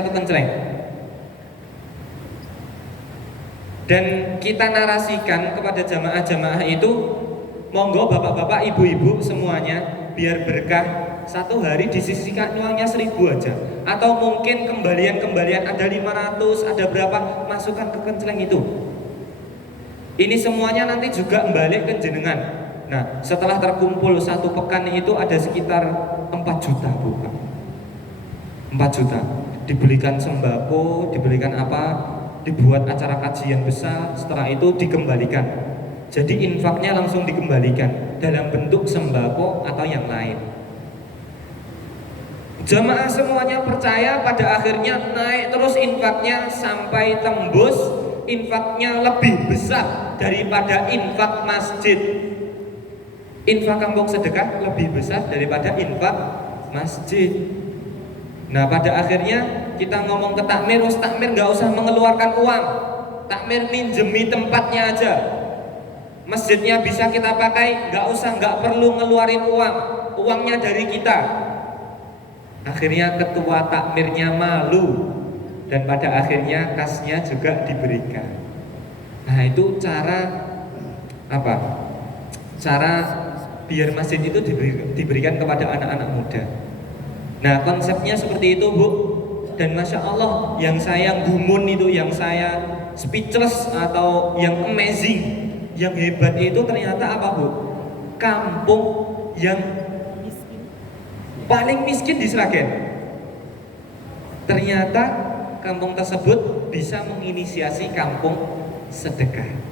Dan kita narasikan kepada jamaah-jamaah itu, monggo bapak-bapak, ibu-ibu semuanya, biar berkah, 1 hari disisihkan uangnya 1.000 aja. Atau mungkin kembalian ada 500, ada berapa, masukkan ke kenceleng itu. Ini semuanya nanti juga balik ke jenengan. Nah, setelah terkumpul 1 pekan itu ada sekitar 4 juta, Bu. 4 juta. Dibelikan sembako, dibelikan apa, dibuat acara kajian besar, setelah itu dikembalikan. Jadi infaknya langsung dikembalikan dalam bentuk sembako atau yang lain. Jamaah semuanya percaya, pada akhirnya naik terus infaknya sampai tembus, infaknya lebih besar daripada infak masjid. Infak kampung sedekah lebih besar daripada infak masjid. Nah, pada akhirnya kita ngomong ke takmir, takmir nggak usah mengeluarkan uang, takmir minjemi tempatnya aja, masjidnya bisa kita pakai, nggak perlu ngeluarin uang, uangnya dari kita. Akhirnya ketua takmirnya malu, dan pada akhirnya kasnya juga diberikan. Nah, itu cara apa? Cara biar masjid itu diberikan kepada anak-anak muda. Nah, konsepnya seperti itu, Bu. Dan Masya Allah, yang saya gumun itu, yang saya speechless atau yang amazing, yang hebat itu ternyata apa, Bu? Kampung yang paling miskin di Sragen. Ternyata kampung tersebut bisa menginisiasi kampung sedekah.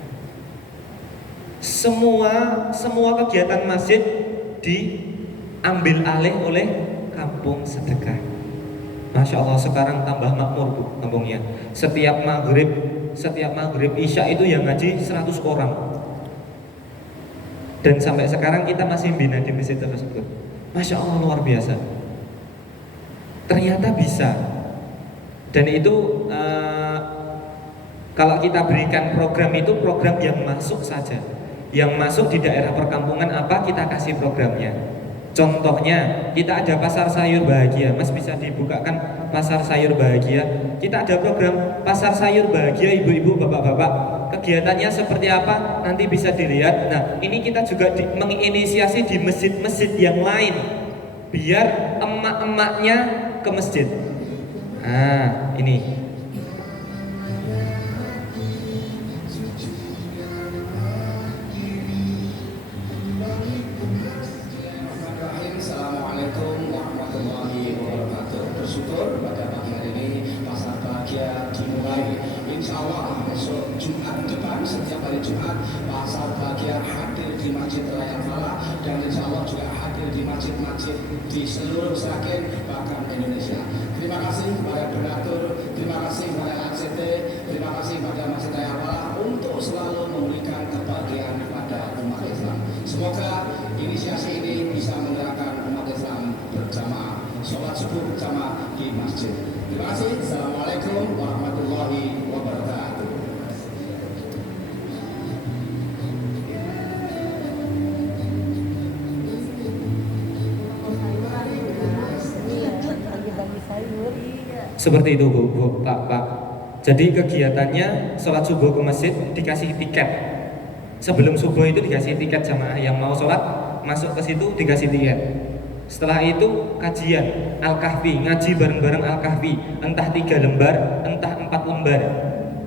Semua kegiatan masjid diambil alih oleh kampung sedekah. Masya Allah, sekarang tambah makmur, Bu, kampungnya. Setiap maghrib isya itu yang ngaji 100 orang. Dan sampai sekarang kita masih bina di masjid tersebut. Masya Allah, luar biasa. Ternyata bisa. Dan itu Kalau kita berikan program itu program yang masuk saja. Yang masuk di daerah perkampungan apa kita kasih programnya. Contohnya kita ada pasar sayur bahagia. Mas bisa dibukakan pasar sayur bahagia. Kita ada program pasar sayur bahagia ibu-ibu, bapak-bapak. Kegiatannya seperti apa? Nanti bisa dilihat. Nah, ini kita juga menginisiasi di masjid-masjid yang lain, biar emak-emaknya ke masjid. Nah, ini. Assalamualaikum warahmatullahi wabarakatuh. Bersyukur pada pagi hari ini pasar bahagia dimulai. Insya Allah besok Jumat depan, setiap hari Jumat pasar bahagia hadir di Masjid Raya Falah, dan insya Allah juga hadir di masjid-masjid di seluruh Sragen bahkan Indonesia. Terima kasih kepada donatur, terima kasih kepada ACT, terima kasih pada Masjid Raya Falah untuk selalu memberikan kebahagiaan kepada umat Islam. Semoga inisiasi ini bisa menggerakkan umat Islam berjamaah, sholat subuh berjamaah di masjid. Terima kasih. Assalamualaikum warahmatullahi wabarakatuh. Iya, bagi sayur. Iya. Seperti itu Bu, Pak. Jadi kegiatannya sholat subuh ke masjid dikasih tiket. Sebelum subuh itu dikasih tiket jamaah yang mau sholat masuk ke situ dikasih tiket. Setelah itu kajian Al-Kahfi, ngaji bareng-bareng Al-Kahfi, entah 3 lembar, entah 4 lembar.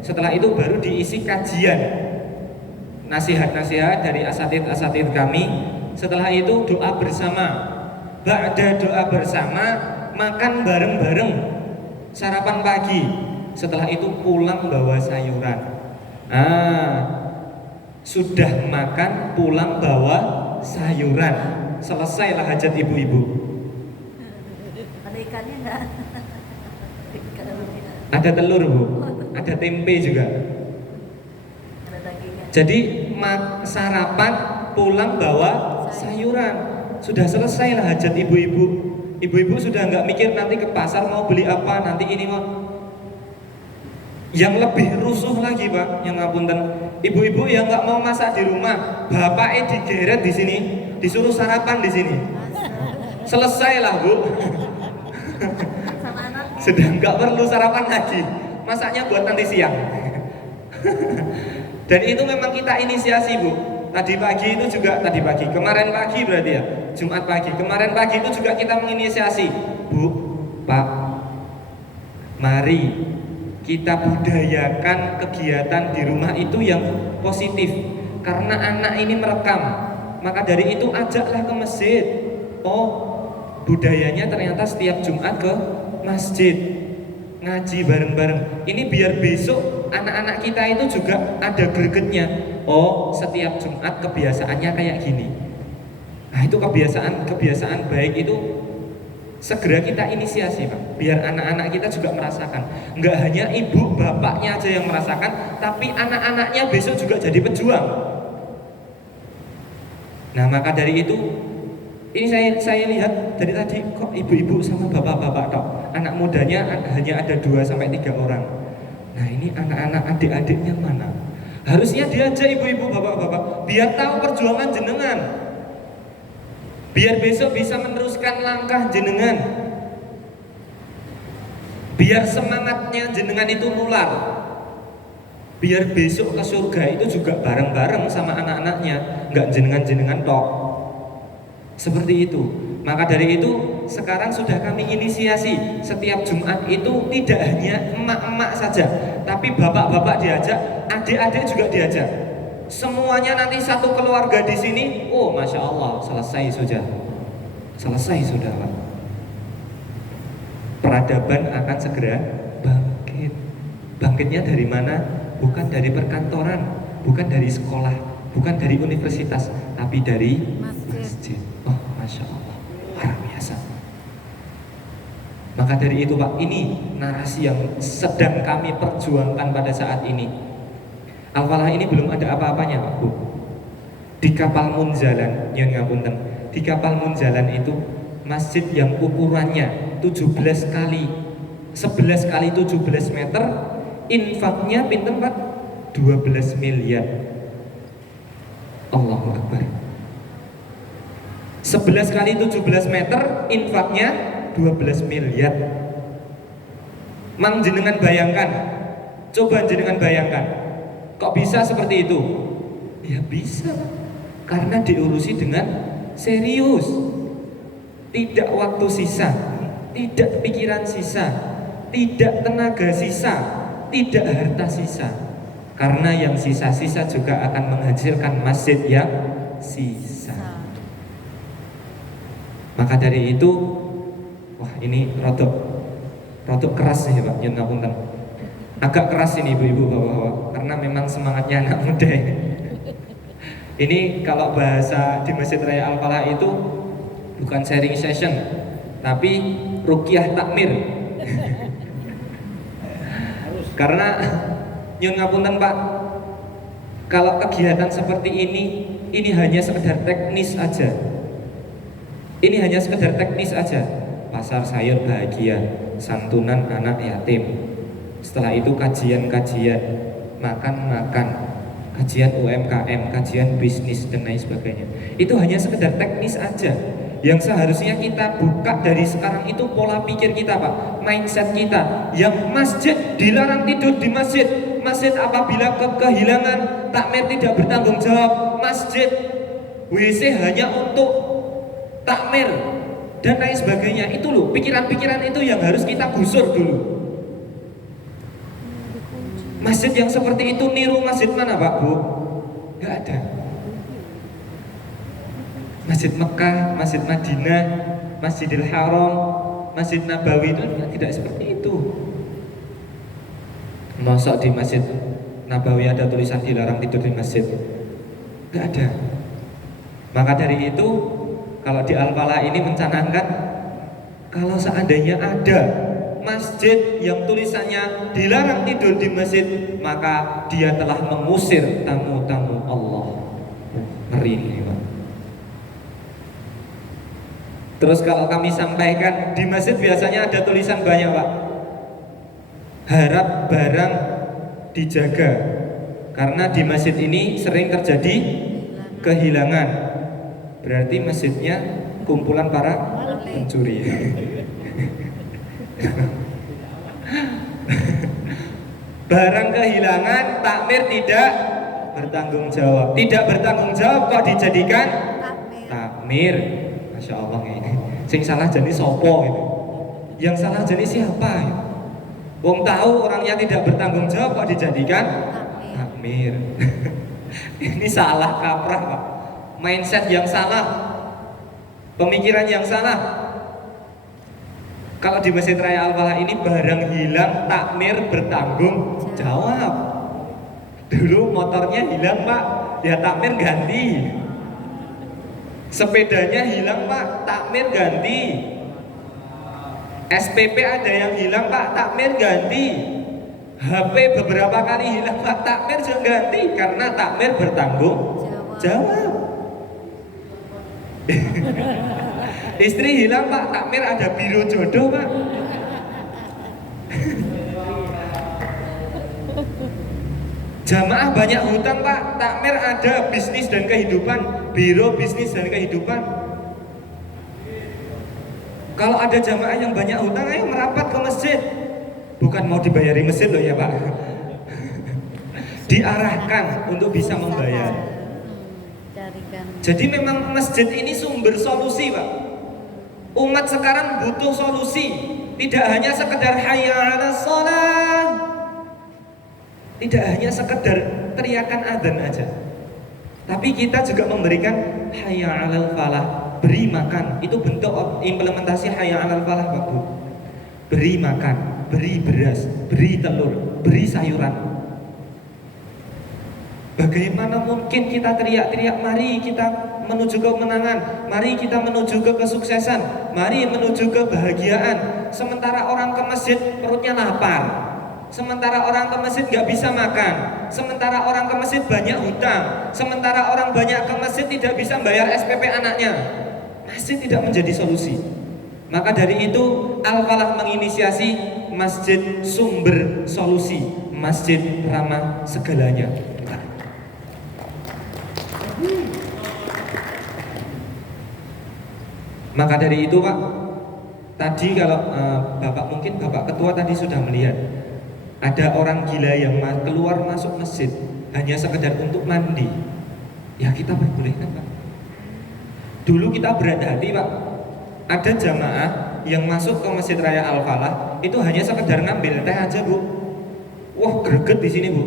Setelah itu baru diisi kajian, nasihat-nasihat dari asatidz kami. Setelah itu doa bersama. Ba'da doa bersama, makan bareng-bareng, sarapan pagi. Setelah itu pulang bawa sayuran. Sudah makan pulang bawa sayuran. Selesailah hajat ibu-ibu. Ada ikannya enggak? Ada telur Bu, ada tempe juga. Ada dagingnya. Jadi sarapan pulang bawa sayuran. Sudah selesailah hajat ibu-ibu. Ibu-ibu sudah nggak mikir nanti ke pasar mau beli apa, nanti ini mau. Yang lebih rusuh lagi Pak, yang ngapunten, ibu-ibu yang nggak mau masak di rumah, bapaknya digeret di sini, disuruh sarapan di sini. Selesailah Bu. Sama anaknya. Sudah nggak perlu sarapan lagi, masaknya buat nanti siang. Dan itu memang kita inisiasi Bu. Tadi pagi, kemarin pagi berarti ya, Jumat pagi, kemarin pagi itu juga kita menginisiasi, Bu, Pak, mari kita budayakan kegiatan di rumah itu yang positif. Karena anak ini merekam, maka dari itu ajaklah ke masjid. Oh, budayanya ternyata setiap Jumat ke masjid, ngaji bareng-bareng. Ini biar besok anak-anak kita itu juga ada gregetnya. Oh, setiap Jumat kebiasaannya kayak gini. Nah, itu kebiasaan baik itu segera kita inisiasi Pak, biar anak-anak kita juga merasakan. Enggak hanya ibu bapaknya aja yang merasakan, tapi anak-anaknya besok juga jadi pejuang. Nah, maka dari itu ini saya lihat dari tadi kok ibu-ibu sama bapak-bapak tok. Anak mudanya hanya ada 2-3 orang. Nah, ini anak-anak adik-adiknya mana? Harusnya diajak ibu-ibu bapak-bapak biar tahu perjuangan jenengan. Biar besok bisa meneruskan langkah jenengan. Biar semangatnya jenengan itu nular. Biar besok ke surga itu juga bareng-bareng sama anak-anaknya, enggak jenengan-jenengan tok. Seperti itu. Maka dari itu sekarang sudah kami inisiasi setiap Jumat itu tidak hanya emak-emak saja, tapi bapak-bapak diajak, adik-adik juga diajak. Semuanya nanti satu keluarga di sini. Oh, masya Allah, selesai sudah Pak. Peradaban akan segera bangkit. Bangkitnya dari mana? Bukan dari perkantoran, bukan dari sekolah, bukan dari universitas, tapi dari masjid. Oh, masya Allah, luar biasa. Maka dari itu Pak, ini narasi yang sedang kami perjuangkan pada saat ini. Al-Falah ini belum ada apa-apanya Pak Bu. Di kapal Munzalan, yang ngapunten, di kapal Munzalan itu masjid yang ukurannya 11 kali 17 meter, infaknya pinten Pak? 12 miliar. Allahu Akbar. 11 kali 17 meter, infaknya 12 miliar. Mang jenengan bayangkan, coba jenengan bayangkan, kok bisa seperti itu? Ya bisa, karena diurusi dengan serius. Tidak waktu sisa, tidak pikiran sisa, tidak tenaga sisa, tidak harta sisa. Karena yang sisa-sisa juga akan menghasilkan masjid yang sisa. Maka dari itu, wah ini rodok keras nih Pak, nyun ngapunten. Agak keras ini ibu-ibu bapak-bapak, karena memang semangatnya anak muda ini. Ini kalau bahasa di Masjid Raya Al-Falah itu bukan sharing session, tapi ruqyah takmir. Karena nyun ngapunten Pak, kalau kegiatan seperti ini hanya sekedar teknis aja. Ini hanya sekedar teknis aja. Pasar sayur bahagia, santunan anak yatim. Setelah itu kajian-kajian, makan-makan, kajian UMKM, kajian bisnis dan lain sebagainya. Itu hanya sekedar teknis aja. Yang seharusnya kita buka dari sekarang itu pola pikir kita Pak, mindset kita. Yang masjid dilarang tidur di masjid. Masjid apabila kehilangan takmir tidak bertanggung jawab. Masjid WC hanya untuk takmir dan lain sebagainya. Itu loh, pikiran-pikiran itu yang harus kita gusur dulu. Masjid yang seperti itu niru masjid mana Pak Bu? Gak ada. Masjid Mekah, Masjid Madinah, Masjidil Haram, Masjid Nabawi itu tidak seperti itu. Masa di Masjid Nabawi ada tulisan dilarang tidur di masjid? Gak ada. Maka dari itu, kalau di Al-Falah ini mencanangkan, kalau seandainya ada masjid yang tulisannya dilarang tidur di masjid, maka dia telah mengusir tamu-tamu Allah. Ngeri ini Pak. Terus kalau kami sampaikan, di masjid biasanya ada tulisan banyak Pak, harap barang dijaga, karena di masjid ini sering terjadi kehilangan. Berarti masjidnya kumpulan para pencuri. Barang kehilangan, takmir tidak bertanggung jawab. Tidak bertanggung jawab kok dijadikan takmir. Masya Allah ini. Sing salah jadi sopo itu. Yang salah jadi siapa itu? Wong tahu orangnya tidak bertanggung jawab kok dijadikan takmir. Ini salah kaprah Pak. Mindset yang salah, pemikiran yang salah. Kalau di Masjid Raya Al-Falah ini barang hilang, takmir bertanggung jawab. Dulu motornya hilang Pak, ya takmir ganti. Sepedanya hilang Pak, takmir ganti. SPP ada yang hilang Pak, takmir ganti. HP beberapa kali hilang Pak, takmir juga ganti, karena takmir bertanggung jawab. Istri hilang Pak, takmir ada biro jodoh Pak. Jamaah banyak hutang Pak, takmir ada bisnis dan kehidupan, biro bisnis dan kehidupan. Kalau ada jamaah yang banyak hutang, ayo merapat ke masjid. Bukan mau dibayari masjid loh ya Pak. Diarahkan untuk bisa membayar. Jadi memang masjid ini sumber solusi Pak. Umat sekarang butuh solusi. Tidak hanya sekedar hayya 'alas shalah, tidak hanya sekedar teriakan adzan aja, tapi kita juga memberikan hayya 'alal falah, beri makan. Itu bentuk implementasi hayya 'alal falah Pak Bu. Beri makan, beri beras, beri telur, beri sayuran. Bagaimana mungkin kita teriak-teriak, mari kita menuju kemenangan, mari kita menuju ke kesuksesan, mari menuju kebahagiaan, sementara orang ke masjid perutnya lapar, sementara orang ke masjid nggak bisa makan, sementara orang ke masjid banyak hutang, sementara orang banyak ke masjid tidak bisa bayar SPP anaknya. Masjid tidak menjadi solusi. Maka dari itu Al-Falah menginisiasi masjid sumber solusi, masjid ramah segalanya. Maka dari itu Pak, tadi kalau Bapak mungkin Bapak Ketua tadi sudah melihat ada orang gila yang keluar masuk masjid hanya sekedar untuk mandi. Ya kita perbolehkan Pak. Dulu kita berhati-hati Pak. Ada jamaah yang masuk ke Masjid Raya Al-Falah itu hanya sekedar ngambil teh aja Bu. Wah greget di sini Bu.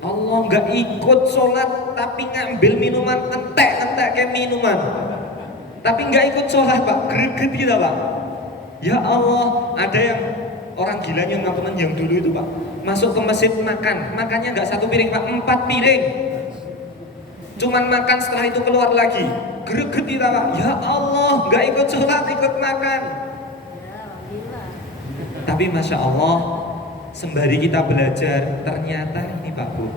Allah nggak ikut sholat tapi ngambil minuman entek kayak minuman. Tapi nggak ikut sholat Pak, greget kita Pak. Ya Allah, ada yang orang gila yang ngapain yang dulu itu Pak, masuk ke masjid makannya nggak 1 piring Pak, 4 piring. Cuman makan setelah itu keluar lagi, greget kita Pak. Ya Allah, nggak ikut sholat, ikut makan. Ya, gila. Tapi Masya Allah, sembari kita belajar, ternyata ini Pak Bu,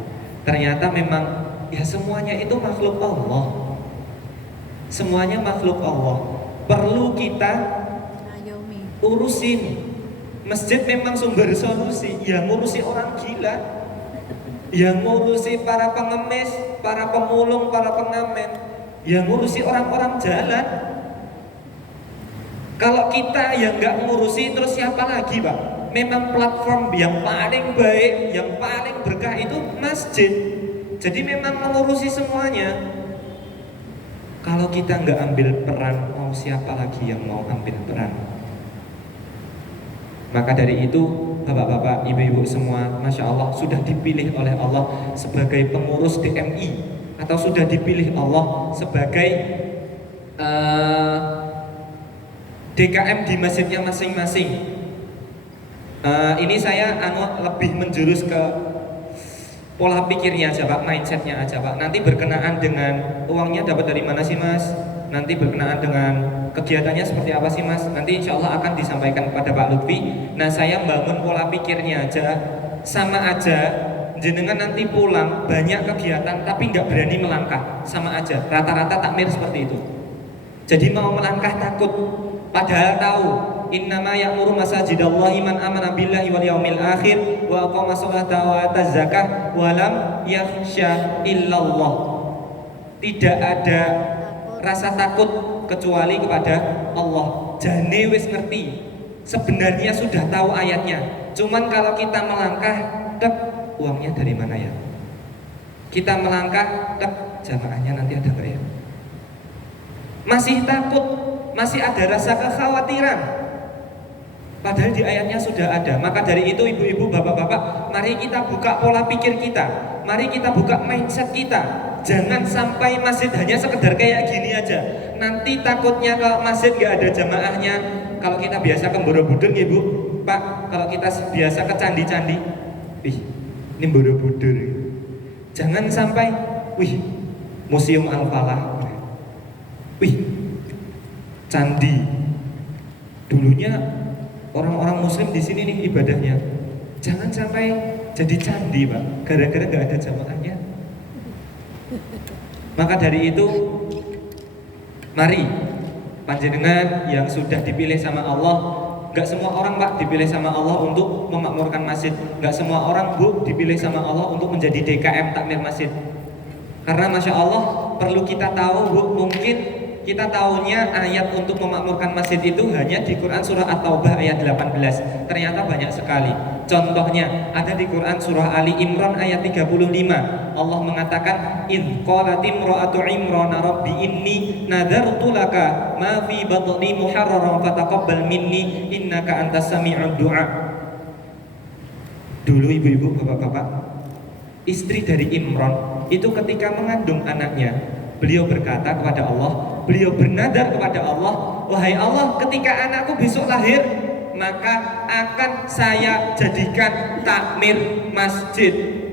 ternyata memang ya semuanya itu makhluk Allah. Semuanya makhluk Allah. Perlu kita Naomi. urusin. Masjid memang sumber solusi. Yang ngurusi orang gila, yang ngurusi para pengemis, para pemulung, para pengamen, yang ngurusi orang-orang jalan. Kalau kita yang nggak ngurusi, terus siapa lagi Pak? Memang platform yang paling baik, yang paling berkah itu masjid. Jadi memang mengurusi semuanya. Kalau kita nggak ambil peran, mau siapa lagi yang mau ambil peran? Maka dari itu, bapak-bapak, ibu-ibu semua, Masya Allah, sudah dipilih oleh Allah sebagai pengurus DMI, atau sudah dipilih Allah sebagai DKM di masjidnya masing-masing. Ini saya lebih menjurus ke pola pikirnya aja Pak, mindsetnya aja Pak. Nanti berkenaan dengan uangnya dapat dari mana sih Mas? Nanti berkenaan dengan kegiatannya seperti apa sih Mas? Nanti insya Allah akan disampaikan kepada Pak Lutfi. Nah saya bangun pola pikirnya aja, sama aja. Jenengan nanti pulang banyak kegiatan tapi nggak berani melangkah, sama aja. Rata-rata takmir seperti itu. Jadi mau melangkah takut, padahal tahu innama ya'muru masajidallahi man amana billahi wal yaumil akhir wa aqama sholata wa ata zakah wa lam yakhsha illallah. Tidak ada rasa takut kecuali kepada Allah. Jane wis ngerti. Sebenarnya sudah tahu ayatnya. Cuman kalau kita melangkah, tek, uangnya dari mana ya? Kita melangkah, tek, jamaahnya nanti ada enggak ya? Masih takut, masih ada rasa kekhawatiran. Padahal di ayatnya sudah ada. Maka dari itu ibu-ibu, bapak-bapak, mari kita buka pola pikir kita. Mari kita buka mindset kita. Jangan sampai masjid hanya sekedar kayak gini aja. Nanti takutnya kalau masjid gak ada jamaahnya. Kalau kita biasa ke Borobudur ya Bu, Pak, kalau kita biasa ke candi-candi, wih, ini Borobudur. Jangan sampai, wih, Museum Al-Falah, wih, candi. Dulunya orang-orang muslim di sini nih ibadahnya. Jangan sampai jadi candi Pak, gara-gara gak ada jamaahnya. Maka dari itu, mari panjenengan yang sudah dipilih sama Allah. Gak semua orang Pak dipilih sama Allah untuk memakmurkan masjid. Gak semua orang Bu dipilih sama Allah untuk menjadi DKM takmir masjid. Karena Masya Allah perlu kita tahu Bu, mungkin kita tahunya ayat untuk memakmurkan masjid itu hanya di Quran surah At-Taubah ayat 18. Ternyata banyak sekali. Contohnya ada di Quran surah Ali Imran ayat 35. Allah mengatakan, "In qalat imra'atu Imran rabbi inni nadartu laka ma fi batni muharraran fataqabbal minni innaka antas sami'ud du'a." Dulu ibu-ibu, bapak-bapak, istri dari Imran itu ketika mengandung anaknya, beliau berkata kepada Allah, beliau bernadar kepada Allah, "Wahai Allah, ketika anakku besok lahir, maka akan saya jadikan takmir masjid.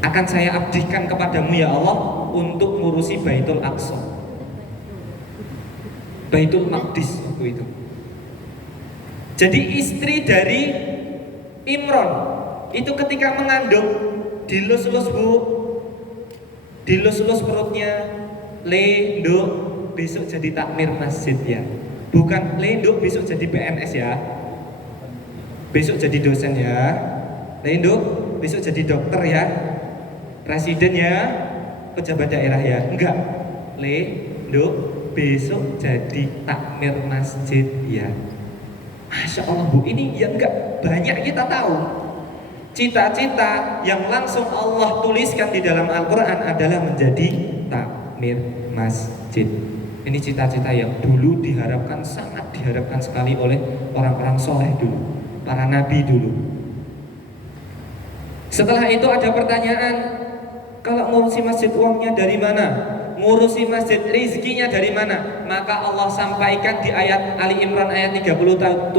Akan saya abdikan kepadamu ya Allah untuk ngurusi Baitul Aqsa, Baitul Maqdis waktu itu." Jadi istri dari Imran itu ketika mengandung dilus-lus Bu, dilus-lus perutnya, Nduk, besok jadi takmir masjid ya. Bukan Nduk besok jadi PNS ya. besok jadi dosen ya. Nah Induk, besok jadi dokter ya. Presiden ya, pejabat daerah ya. Enggak. Le, Induk, besok jadi takmir masjid ya. Masya Allah Bu, ini ya enggak banyak kita tahu. Cita-cita yang langsung Allah tuliskan di dalam Al-Quran adalah menjadi takmir masjid. Ini cita-cita yang dulu diharapkan, sangat diharapkan sekali oleh orang-orang soleh dulu, para nabi dulu. Setelah itu ada pertanyaan, kalau ngurusi masjid uangnya dari mana? Ngurusi masjid rizkinya dari mana? Maka Allah sampaikan di ayat Ali Imran ayat 37,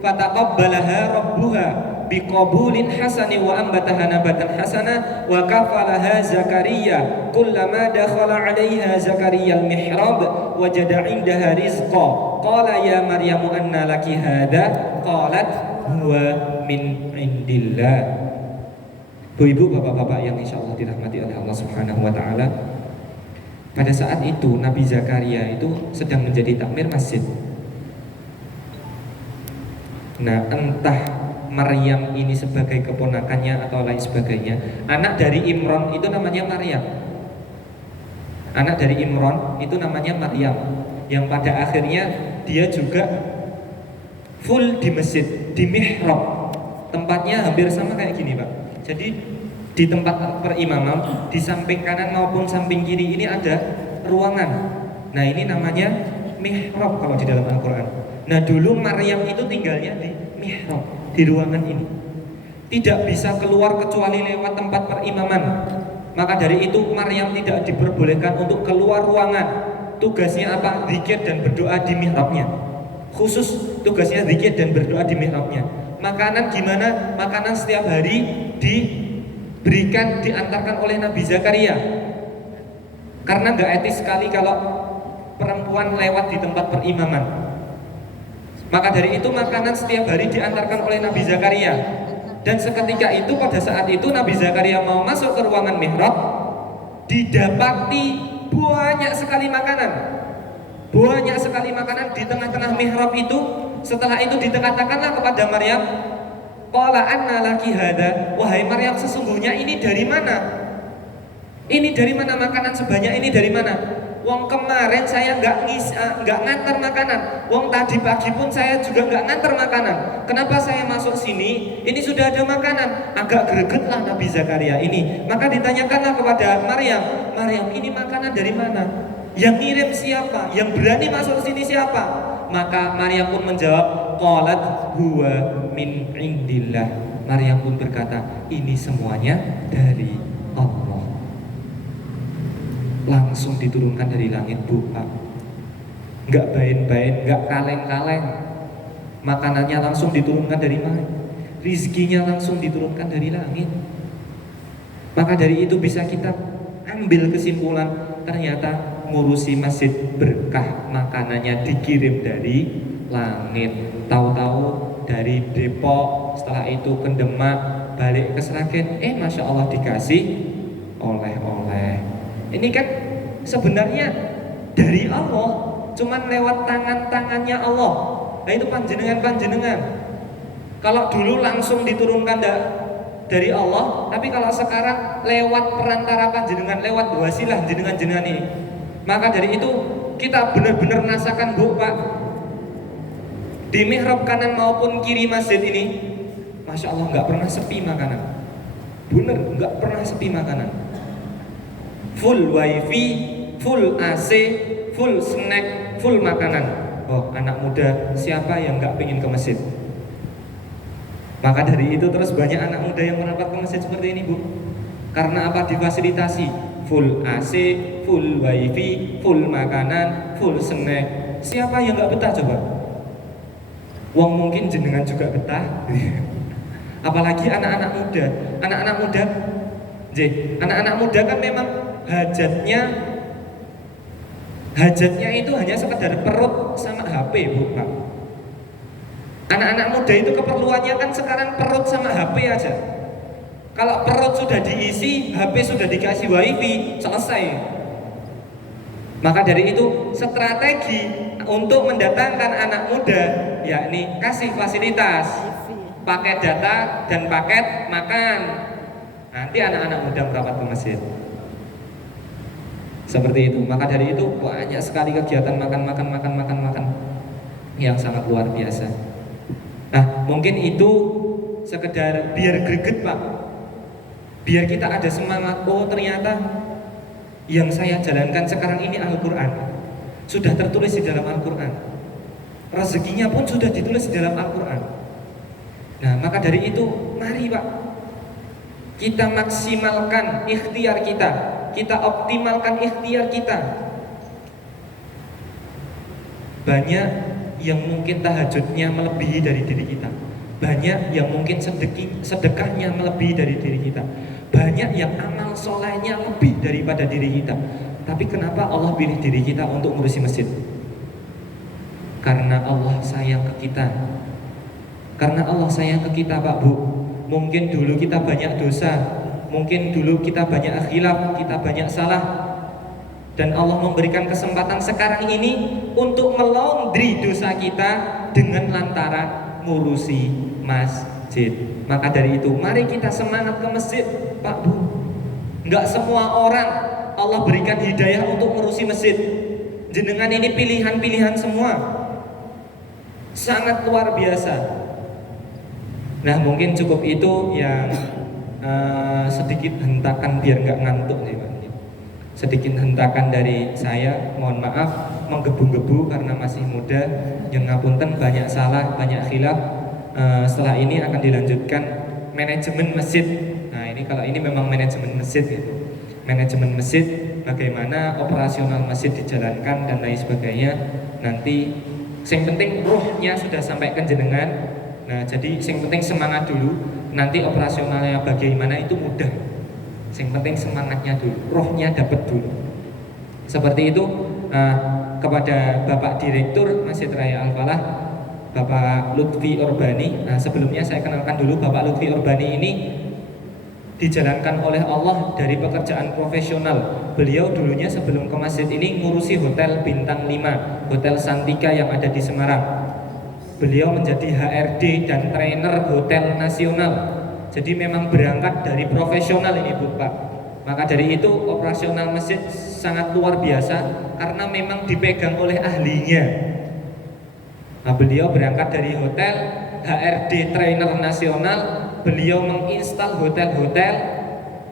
fataqabbalaha rabbuha biqabulin hasani wa ambataha nabatan hasana wa kafalaha Zakaria kullama dakhala 'alaiha Zakaria al-mihrab wajada 'indaha rizqa qala ya Maryamu anna laki hadha qalat huwa min 'indillah. Bu ibu bapak-bapak yang insyaallah dirahmati oleh Allah Subhanahu wa taala, pada saat itu Nabi Zakaria itu sedang menjadi takmir masjid. Nah, entah Maryam ini sebagai keponakannya atau lain sebagainya, anak dari Imran itu namanya Maryam. Anak dari Imran itu namanya Maryam, yang pada akhirnya dia juga full di masjid, di mihrab. Tempatnya hampir sama kayak gini Pak. Jadi di tempat perimaman, di samping kanan maupun samping kiri ini ada ruangan. Nah ini namanya mihrab kalau di dalam Al-Quran. Nah dulu Maryam itu tinggalnya di mihrab, di ruangan ini. Tidak bisa keluar kecuali lewat tempat perimaman. Maka dari itu Maryam tidak diperbolehkan untuk keluar ruangan. Tugasnya apa? Zikir dan berdoa di mihrabnya. Khusus tugasnya zikir dan berdoa di mihrabnya. Makanan gimana? Makanan setiap hari diberikan, diantarkan oleh Nabi Zakaria. Karena nggak etis sekali kalau perempuan lewat di tempat perimaman. Maka dari itu makanan setiap hari diantarkan oleh Nabi Zakaria. Dan seketika itu, pada saat itu Nabi Zakaria mau masuk ke ruangan mihrab, didapati banyak sekali makanan. Banyak sekali makanan di tengah-tengah mihrab itu. Setelah itu dikatakanlah kepada Maryam, qala anna laki hada, wahai Maryam, sesungguhnya ini dari mana? Ini dari mana makanan sebanyak ini dari mana? Wong kemarin saya nggak ngantar makanan. Wong tadi pagi pun saya juga nggak ngantar makanan. Kenapa saya masuk sini? Ini sudah ada makanan. Agak gregetlah Nabi Zakaria ini. Maka ditanyakanlah kepada Maryam, Maryam ini makanan dari mana? Yang ngirim siapa? Yang berani masuk sini siapa? Maka Maryam pun menjawab, qalat huwa min indillah. Maryam pun berkata, ini semuanya dari Allah. Langsung diturunkan dari langit buka. Enggak bain-bain, enggak kaleng-kaleng. Makanannya langsung diturunkan dari langit. Rizkinya langsung diturunkan dari langit. Maka dari itu bisa kita ambil kesimpulan, ternyata ngurusi masjid berkah, makanannya dikirim dari langit. Tahu-tahu dari Depok, setelah itu ke Demak, balik ke Sragen, Masya Allah dikasih oleh-oleh. Ini kan sebenarnya dari Allah, cuman lewat tangan-tangannya Allah. Nah itu panjenengan. Kalau dulu langsung diturunkan dari Allah, tapi kalau sekarang lewat perantara panjenengan, lewat wasilah jenengan ini. Maka dari itu kita benar-benar rasakan Bu Pak, di mihrab kanan maupun kiri masjid ini, Masya Allah nggak pernah sepi makanan. Bener, nggak pernah sepi makanan. Full wifi, full AC, full snack, full makanan. Oh anak muda siapa yang nggak pengen ke masjid? Maka dari itu terus banyak anak muda yang merapat ke masjid seperti ini Bu. Karena apa? Difasilitasi full AC, full wifi, full makanan, full snack. Siapa yang nggak betah coba? Wong mungkin jenengan juga betah. Apalagi anak-anak muda. Anak-anak muda kan memang hajatnya itu hanya sekedar perut sama HP Bu Pak. Anak-anak muda itu keperluannya kan sekarang perut sama HP aja. Kalau perut sudah diisi, HP sudah dikasih wifi, selesai. Maka dari itu strategi untuk mendatangkan anak muda, yakni kasih fasilitas. pakai data dan paket makan. Nanti anak-anak muda merapat ke masjid. Seperti itu. Maka dari itu banyak sekali kegiatan makan yang sangat luar biasa. Nah, mungkin itu sekedar biar greget, Pak. Biar kita ada semangat. Oh, ternyata yang saya jalankan sekarang ini Al-Quran. Sudah tertulis di dalam Al-Quran. Rezekinya pun sudah ditulis di dalam Al-Quran. Nah, maka dari itu, mari Pak, kita maksimalkan ikhtiar kita, kita optimalkan ikhtiar kita. Banyak yang mungkin tahajudnya melebihi dari diri kita. Banyak yang mungkin sedekahnya melebihi dari diri kita. Banyak yang amal solehnya lebih daripada diri kita. Tapi kenapa Allah pilih diri kita untuk ngurusi masjid? Karena Allah sayang ke kita. Karena Allah sayang ke kita, Pak Bu. Mungkin dulu kita banyak dosa, mungkin dulu kita banyak khilaf, kita banyak salah. Dan Allah memberikan kesempatan sekarang ini untuk melaundry dosa kita dengan lantaran ngurusi masjid. Maka dari itu, mari kita semangat ke masjid, Pak Bu. Enggak semua orang Allah berikan hidayah untuk ngurusi masjid. Jenengan ini pilihan-pilihan semua, sangat luar biasa. Nah, mungkin cukup itu yang sedikit hentakan biar nggak ngantuk sih, Pak. Sedikit hentakan dari saya, mohon maaf menggebu-gebu karena masih muda, yang ngapunten banyak salah, banyak khilaf. Setelah ini akan dilanjutkan manajemen masjid. Nah, ini kalau ini memang manajemen masjid gitu. Manajemen masjid, bagaimana operasional masjid dijalankan dan lain sebagainya. Nanti yang penting ruhnya sudah sampai ke jenengan. Nah, jadi yang penting semangat dulu. Nanti operasionalnya bagaimana itu mudah. Yang penting semangatnya dulu, rohnya dapat dulu. Seperti itu. Kepada Bapak Direktur Masjid Raya Al-Falah, Bapak Lutfi Urbani. Nah, sebelumnya saya kenalkan dulu, Bapak Lutfi Urbani ini dijalankan oleh Allah dari pekerjaan profesional. Beliau dulunya sebelum ke masjid ini ngurusi hotel bintang 5, Hotel Santika yang ada di Semarang. Beliau menjadi HRD dan trainer hotel nasional. Jadi memang berangkat dari profesional ini, Bu, Pak. Maka dari itu operasional masjid sangat luar biasa karena memang dipegang oleh ahlinya. Nah, beliau berangkat dari hotel, HRD trainer nasional. Beliau menginstal hotel-hotel.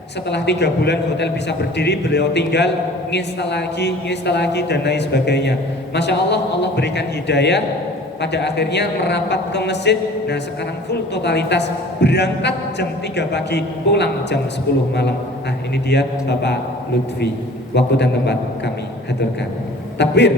Setelah 3 bulan hotel bisa berdiri, beliau tinggal nginstal lagi dan lain sebagainya. Masya Allah, Allah berikan hidayah. Pada akhirnya merapat ke masjid. Nah, sekarang full totalitas, berangkat jam 3 pagi, pulang jam 10 malam. Nah, ini dia Bapak Lutfi. Waktu dan tempat kami haturkan. Takbir.